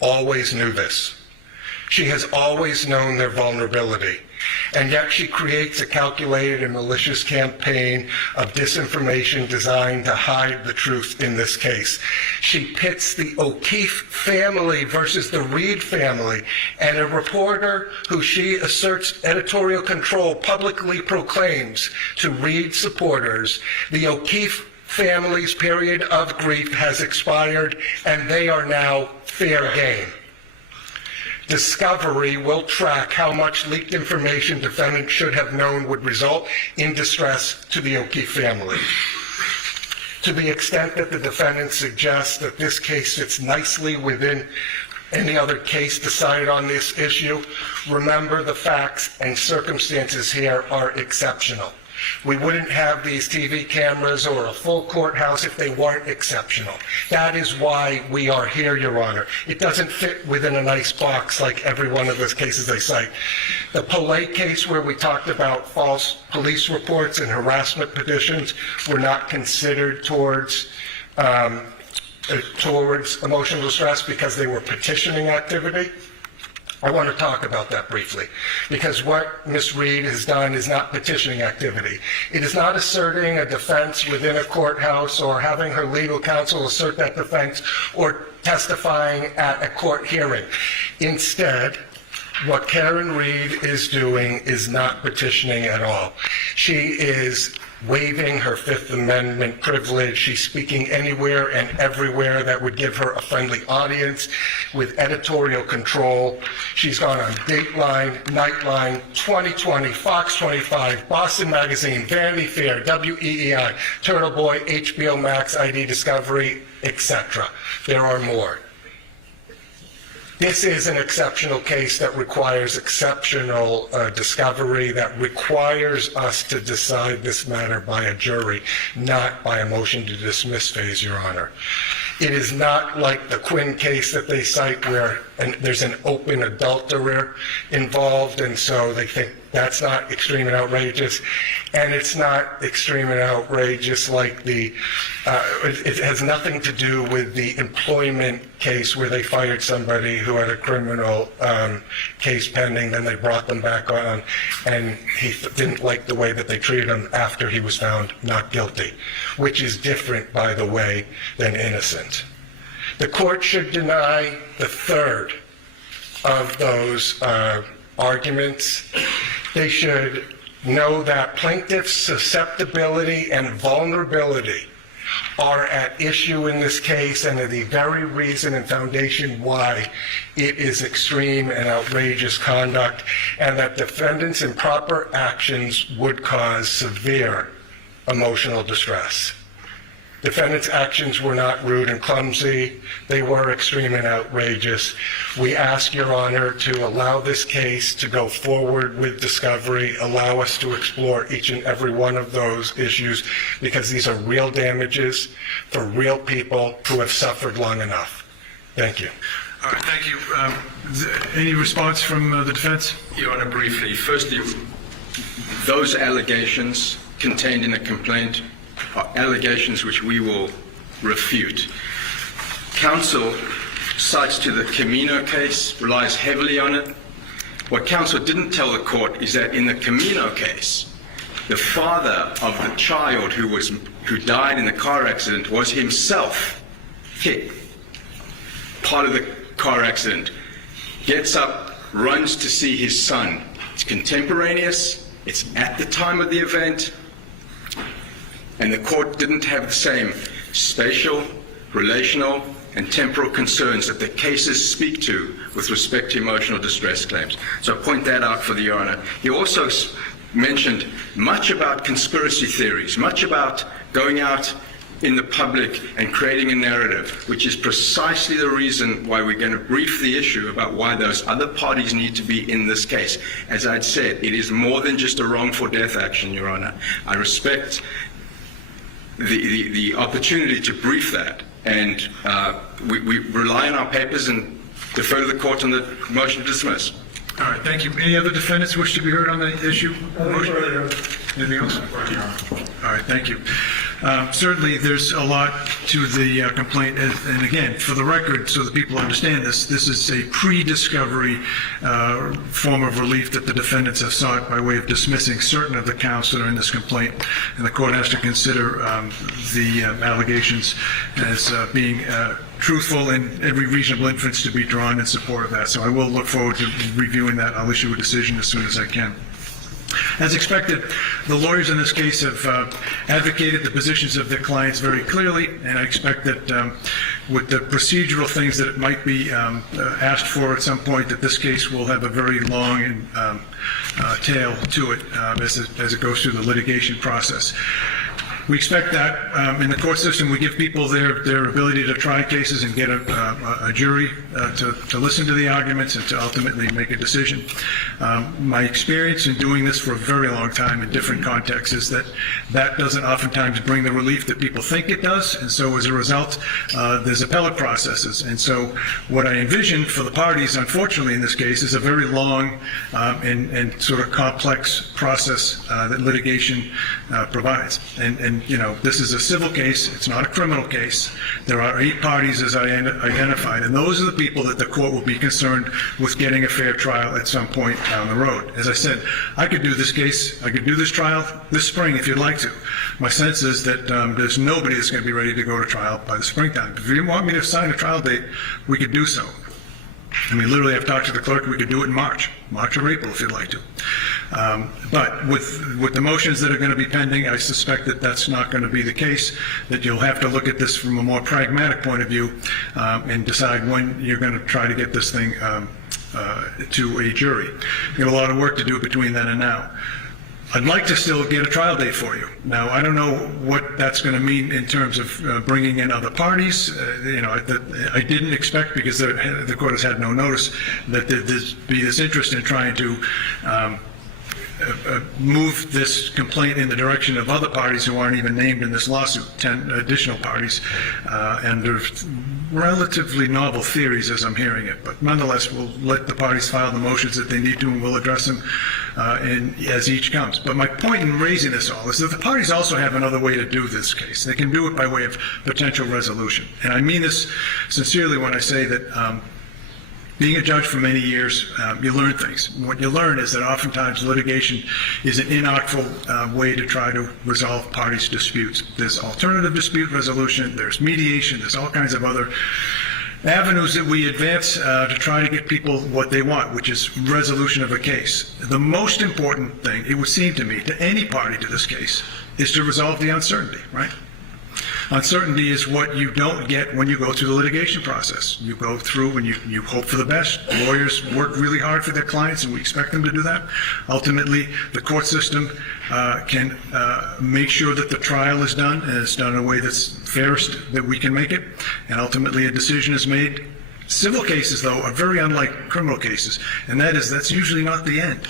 always knew this. She has always known their vulnerability, and yet she creates a calculated and malicious campaign of disinformation designed to hide the truth in this case. She pits the O'Keefe family versus the Reed family, and a reporter who she asserts editorial control publicly proclaims to Reed supporters, the O'Keefe family's period of grief has expired and they are now fair game. Discovery will track how much leaked information defendant should have known would result in distress to the O'Keefe family. To the extent that the defendant suggests that this case fits nicely within any other case decided on this issue, remember the facts and circumstances here are exceptional. We wouldn't have these TV cameras or a full courthouse if they weren't exceptional. That is why we are here, Your Honor. It doesn't fit within a nice box like every one of those cases they cite. The Polay case where we talked about false police reports and harassment petitions were not considered towards emotional distress because they were petitioning activity. I want to talk about that briefly, because what Ms. Reed has done is not petitioning activity. It is not asserting a defense within a courthouse or having her legal counsel assert that defense or testifying at a court hearing. Instead, what Karen Reed is doing is not petitioning at all. She is waiving her Fifth Amendment privilege. She's speaking anywhere and everywhere that would give her a friendly audience with editorial control. She's gone on Dateline, Nightline, 2020, Fox 25, Boston Magazine, Vanity Fair, WEEI, Turtle Boy, HBO Max, ID Discovery, etc. There are more. This is an exceptional case that requires exceptional discovery, that requires us to decide this matter by a jury, not by a motion to dismiss phase, Your Honor. It is not like the Quinn case that they cite where there's an open adulterer involved, and so they think that's not extreme and outrageous. And it's not extreme and outrageous like it has nothing to do with the employment case where they fired somebody who had a criminal case pending, then they brought them back on, and he didn't like the way that they treated him after he was found not guilty, which is different, by the way, than innocent. The court should deny the third of those arguments. They should know that plaintiff's susceptibility and vulnerability are at issue in this case and are the very reason and foundation why it is extreme and outrageous conduct, and that defendants' improper actions would cause severe emotional distress. Defendants' actions were not rude and clumsy. They were extreme and outrageous. We ask Your Honor to allow this case to go forward with discovery, allow us to explore each and every one of those issues, because these are real damages for real people who have suffered long enough. Thank you. All right, thank you. Any response from the defense? Your Honor, briefly. Firstly, those allegations contained in the complaint are allegations which we will refute. Counsel cites to the Camino case, relies heavily on it. What counsel didn't tell the court is that in the Camino case, the father of the child who died in the car accident was himself hit. Part of the car accident. Gets up, runs to see his son. It's contemporaneous. It's at the time of the event. And the court didn't have the same spatial relational and temporal concerns that the cases speak to with respect to emotional distress claims. So I point that out for the Your Honor. He also mentioned much about conspiracy theories, much about going out in the public and creating a narrative, which is precisely the reason why we're going to brief the issue about why those other parties need to be in this case. As I'd said, it is more than just a wrongful death action, Your Honor. I respect the opportunity to brief that, and we rely on our papers and defer to the court on the motion to dismiss. All right, thank you. Any other defendants wish to be heard on the issue? Anything else? All right, thank you. Certainly, there's a lot to the complaint, and again, for the record, so that people understand this is a pre-discovery form of relief that the defendants have sought by way of dismissing certain of the counts that are in this complaint, and the court has to consider the allegations as being truthful and every reasonable inference to be drawn in support of that. So I will look forward to reviewing that. I'll issue a decision as soon as I can. As expected, the lawyers in this case have advocated the positions of their clients very clearly, and I expect that with the procedural things that it might be asked for at some point, that this case will have a very long and tail to it as it goes through the litigation process. We expect that in the court system, we give people their ability to try cases and get a jury to listen to the arguments and to ultimately make a decision. My experience in doing this for a very long time in different contexts is that doesn't oftentimes bring the relief that people think it does, and so as a result, there's appellate processes. And so what I envision for the parties, unfortunately in this case, is a very long and sort of complex process that litigation provides. And you know, this is a civil case, it's not a criminal case. There are 8 parties as I identified, and those are the people that the court will be concerned with getting a fair trial at some point down the road. As I said, I could do this case, I could do this trial this spring if you'd like to. My sense is that there's nobody that's going to be ready to go to trial by the springtime. If you want me to assign a trial date, we could do so. I mean, literally, I've talked to the clerk, we could do it in March or April if you'd like to. But with the motions that are going to be pending, I suspect that that's not going to be the case, that you'll have to look at this from a more pragmatic point of view and decide when you're going to try to get this thing to a jury. You've got a lot of work to do between then and now. I'd like to still get a trial date for you. Now, I don't know what that's going to mean in terms of bringing in other parties. You know, I didn't expect, because the court has had no notice, that there'd be this interest in trying to move this complaint in the direction of other parties who aren't even named in this lawsuit, 10 additional parties, and there's relatively novel theories as I'm hearing it. But nonetheless, we'll let the parties file the motions that they need to, and we'll address them as each comes. But my point in raising this all is that the parties also have another way to do this case. They can do it by way of potential resolution. And I mean this sincerely when I say that being a judge for many years, you learn things. What you learn is that oftentimes litigation is an inartful way to try to resolve parties' disputes. There's alternative dispute resolution, there's mediation, there's all kinds of other avenues that we advance to try to get people what they want, which is resolution of a case. The most important thing, it would seem to me, to any party to this case, is to resolve the uncertainty, right? Uncertainty is what you don't get when you go through the litigation process. You go through and you hope for the best. Lawyers work really hard for their clients, and we expect them to do that. Ultimately, the court system can make sure that the trial is done, and it's done in a way that's fairest that we can make it, and ultimately a decision is made. Civil cases, though, are very unlike criminal cases, and that's usually not the end.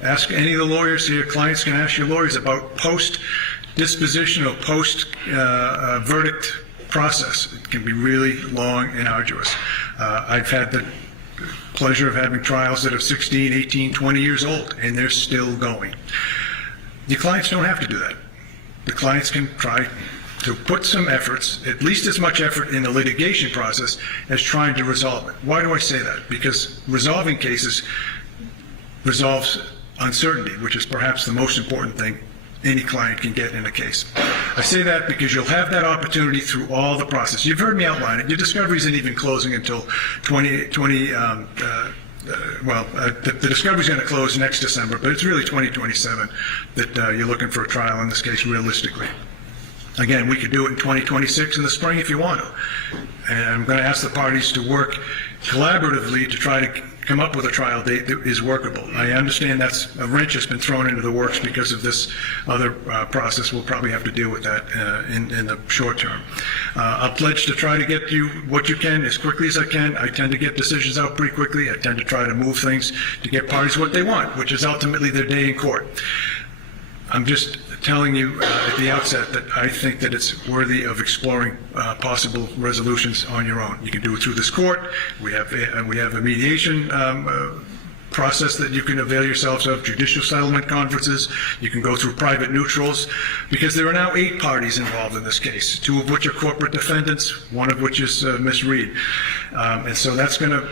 Ask any of the lawyers here, clients can ask your lawyers about post-dispositional, post-verdict process. It can be really long and arduous. I've had the pleasure of having trials that are 16, 18, 20 years old, and they're still going. The clients don't have to do that. The clients can try to put some efforts, at least as much effort in the litigation process as trying to resolve it. Why do I say that? Because resolving cases resolves uncertainty, which is perhaps the most important thing any client can get in a case. I say that because you'll have that opportunity through all the process. You've heard me outline it. Your discovery isn't even closing until the discovery is going to close next December, but it's really 2027 that you're looking for a trial in this case realistically. Again, we could do it in 2026 in the spring if you want to. And I'm going to ask the parties to work collaboratively to try to come up with a trial date that is workable. I understand that's a wrench has been thrown into the works because of this other process. We'll probably have to deal with that in the short term. I'll pledge to try to get you what you can as quickly as I can. I tend to get decisions out pretty quickly. I tend to try to move things to get parties what they want, which is ultimately their day in court. I'm just telling you at the outset that I think that it's worthy of exploring possible resolutions on your own. You can do it through this court. We have a mediation process that you can avail yourselves of, judicial settlement conferences. You can go through private neutrals, because there are now 8 parties involved in this case, 2 of which are corporate defendants, 1 of which is Ms. Reed. And so that's going to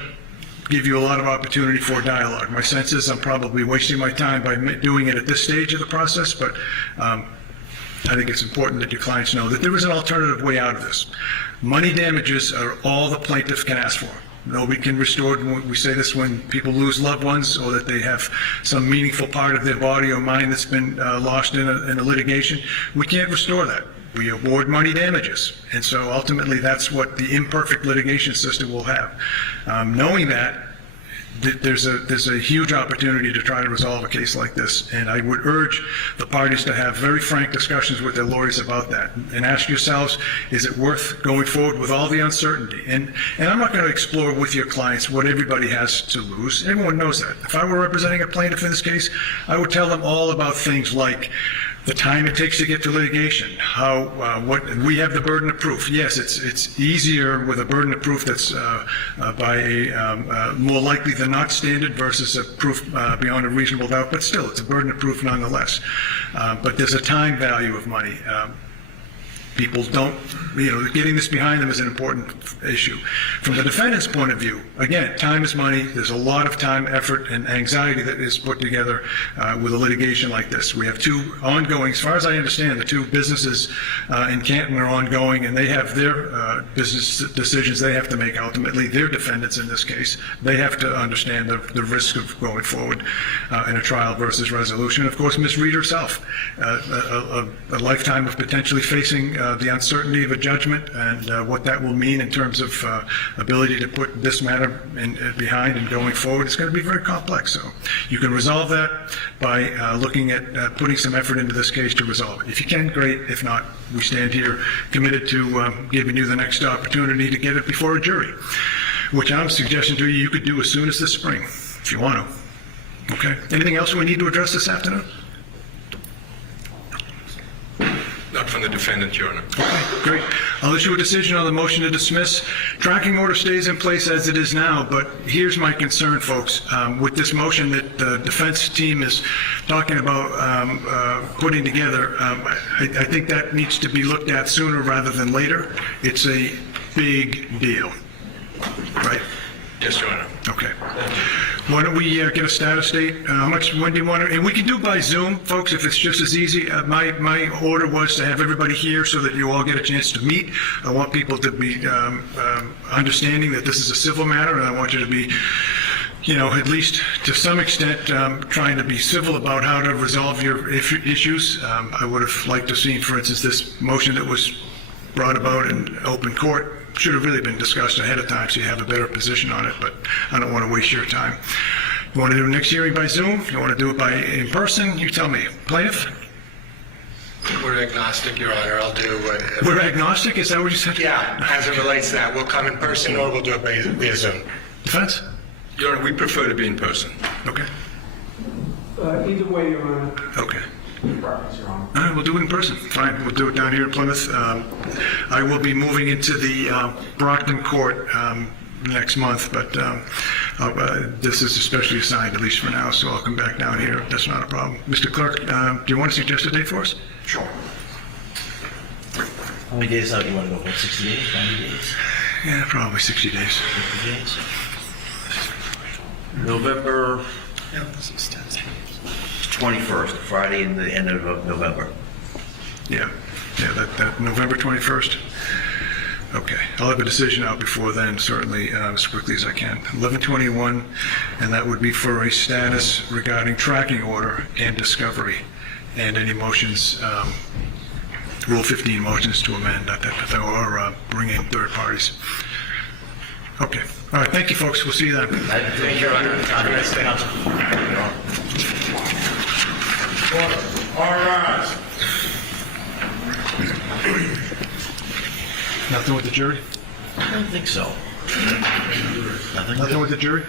give you a lot of opportunity for dialogue. My sense is I'm probably wasting my time by doing it at this stage of the process, but I think it's important that your clients know that there is an alternative way out of this. Money damages are all the plaintiff can ask for. Nobody can restore, we say this when people lose loved ones or that they have some meaningful part of their body or mind that's been lost in a litigation. We can't restore that. We award money damages. And so ultimately that's what the imperfect litigation system will have. Knowing that, there's a huge opportunity to try to resolve a case like this, and I would urge the parties to have very frank discussions with their lawyers about that, and ask yourselves, is it worth going forward with all the uncertainty? And I'm not going to explore with your clients what everybody has to lose. Everyone knows that. If I were representing a plaintiff in this case, I would tell them all about things like the time it takes to get to litigation, what we have the burden of proof. Yes, it's easier with a burden of proof that's by a more likely than not standard versus a proof beyond a reasonable doubt, but still, it's a burden of proof nonetheless. But there's a time value of money. People don't, getting this behind them is an important issue. From the defendant's point of view, again, time is money. There's a lot of time, effort, and anxiety that is put together with a litigation like this. We have 2 ongoing, as far as I understand, the 2 businesses in Canton are ongoing, and they have their business decisions they have to make ultimately. They're defendants in this case. They have to understand the risk of going forward in a trial versus resolution. Of course, Ms. Reed herself, a lifetime of potentially facing the uncertainty of a judgment and what that will mean in terms of ability to put this matter behind and going forward. It's going to be very complex. So you can resolve that by looking at putting some effort into this case to resolve it. If you can, great. If not, we stand here committed to giving you the next opportunity to get it before a jury, which I'm suggesting to you you could do as soon as this spring, if you want to. Okay. Anything else we need to address this afternoon? Not from the defendant, Your Honor. Okay, great. I'll issue a decision on the motion to dismiss. Tracking order stays in place as it is now, but here's my concern, folks. With this motion that the defense team is talking about putting together, I think that needs to be looked at sooner rather than later. It's a big deal, right? Yes, Your Honor. Okay. Why don't we get a status date? When do you want to? And we can do by Zoom, folks, if it's just as easy. My order was to have everybody here so that you all get a chance to meet. I want people to be understanding that this is a civil matter, and I want you to be, at least to some extent, trying to be civil about how to resolve your issues. I would have liked to have seen, for instance, this motion that was brought about in open court should have really been discussed ahead of time so you have a better position on it, but I don't want to waste your time. You want to do next hearing by Zoom? You want to do it in person? You tell me. Plaintiff? We're agnostic, Your Honor. I'll do whatever. We're agnostic? Is that what you said? Yeah, as it relates to that. We'll come in person or we'll do it via Zoom. Defense? Your Honor, we prefer to be in person. Okay. Either way, Your Honor. Okay. Preference, Your Honor. All right, we'll do it in person. Fine, we'll do it down here in Plymouth. I will be moving into the Brockton Court next month, but this is especially assigned, at least for now, so I'll come back down here. That's not a problem. Mr. Clerk, do you want to suggest a date for us? Sure. How many days out do you want to go for? 60 days, 90 days? Yeah, probably 60 days. 50 days? November 21st, Friday in the end of November. Yeah, that November 21st. Okay, I'll have a decision out before then, certainly, as quickly as I can. 11/21, and that would be for a status regarding tracking order and discovery, and any motions Rule 15 motions to amend that type of thing, or bring in third parties. Okay. All right. Thank you, folks. We'll see you then. Thank you, Your Honor. Counsel. All rise. Nothing with the jury? I don't think so. Nothing with the jury?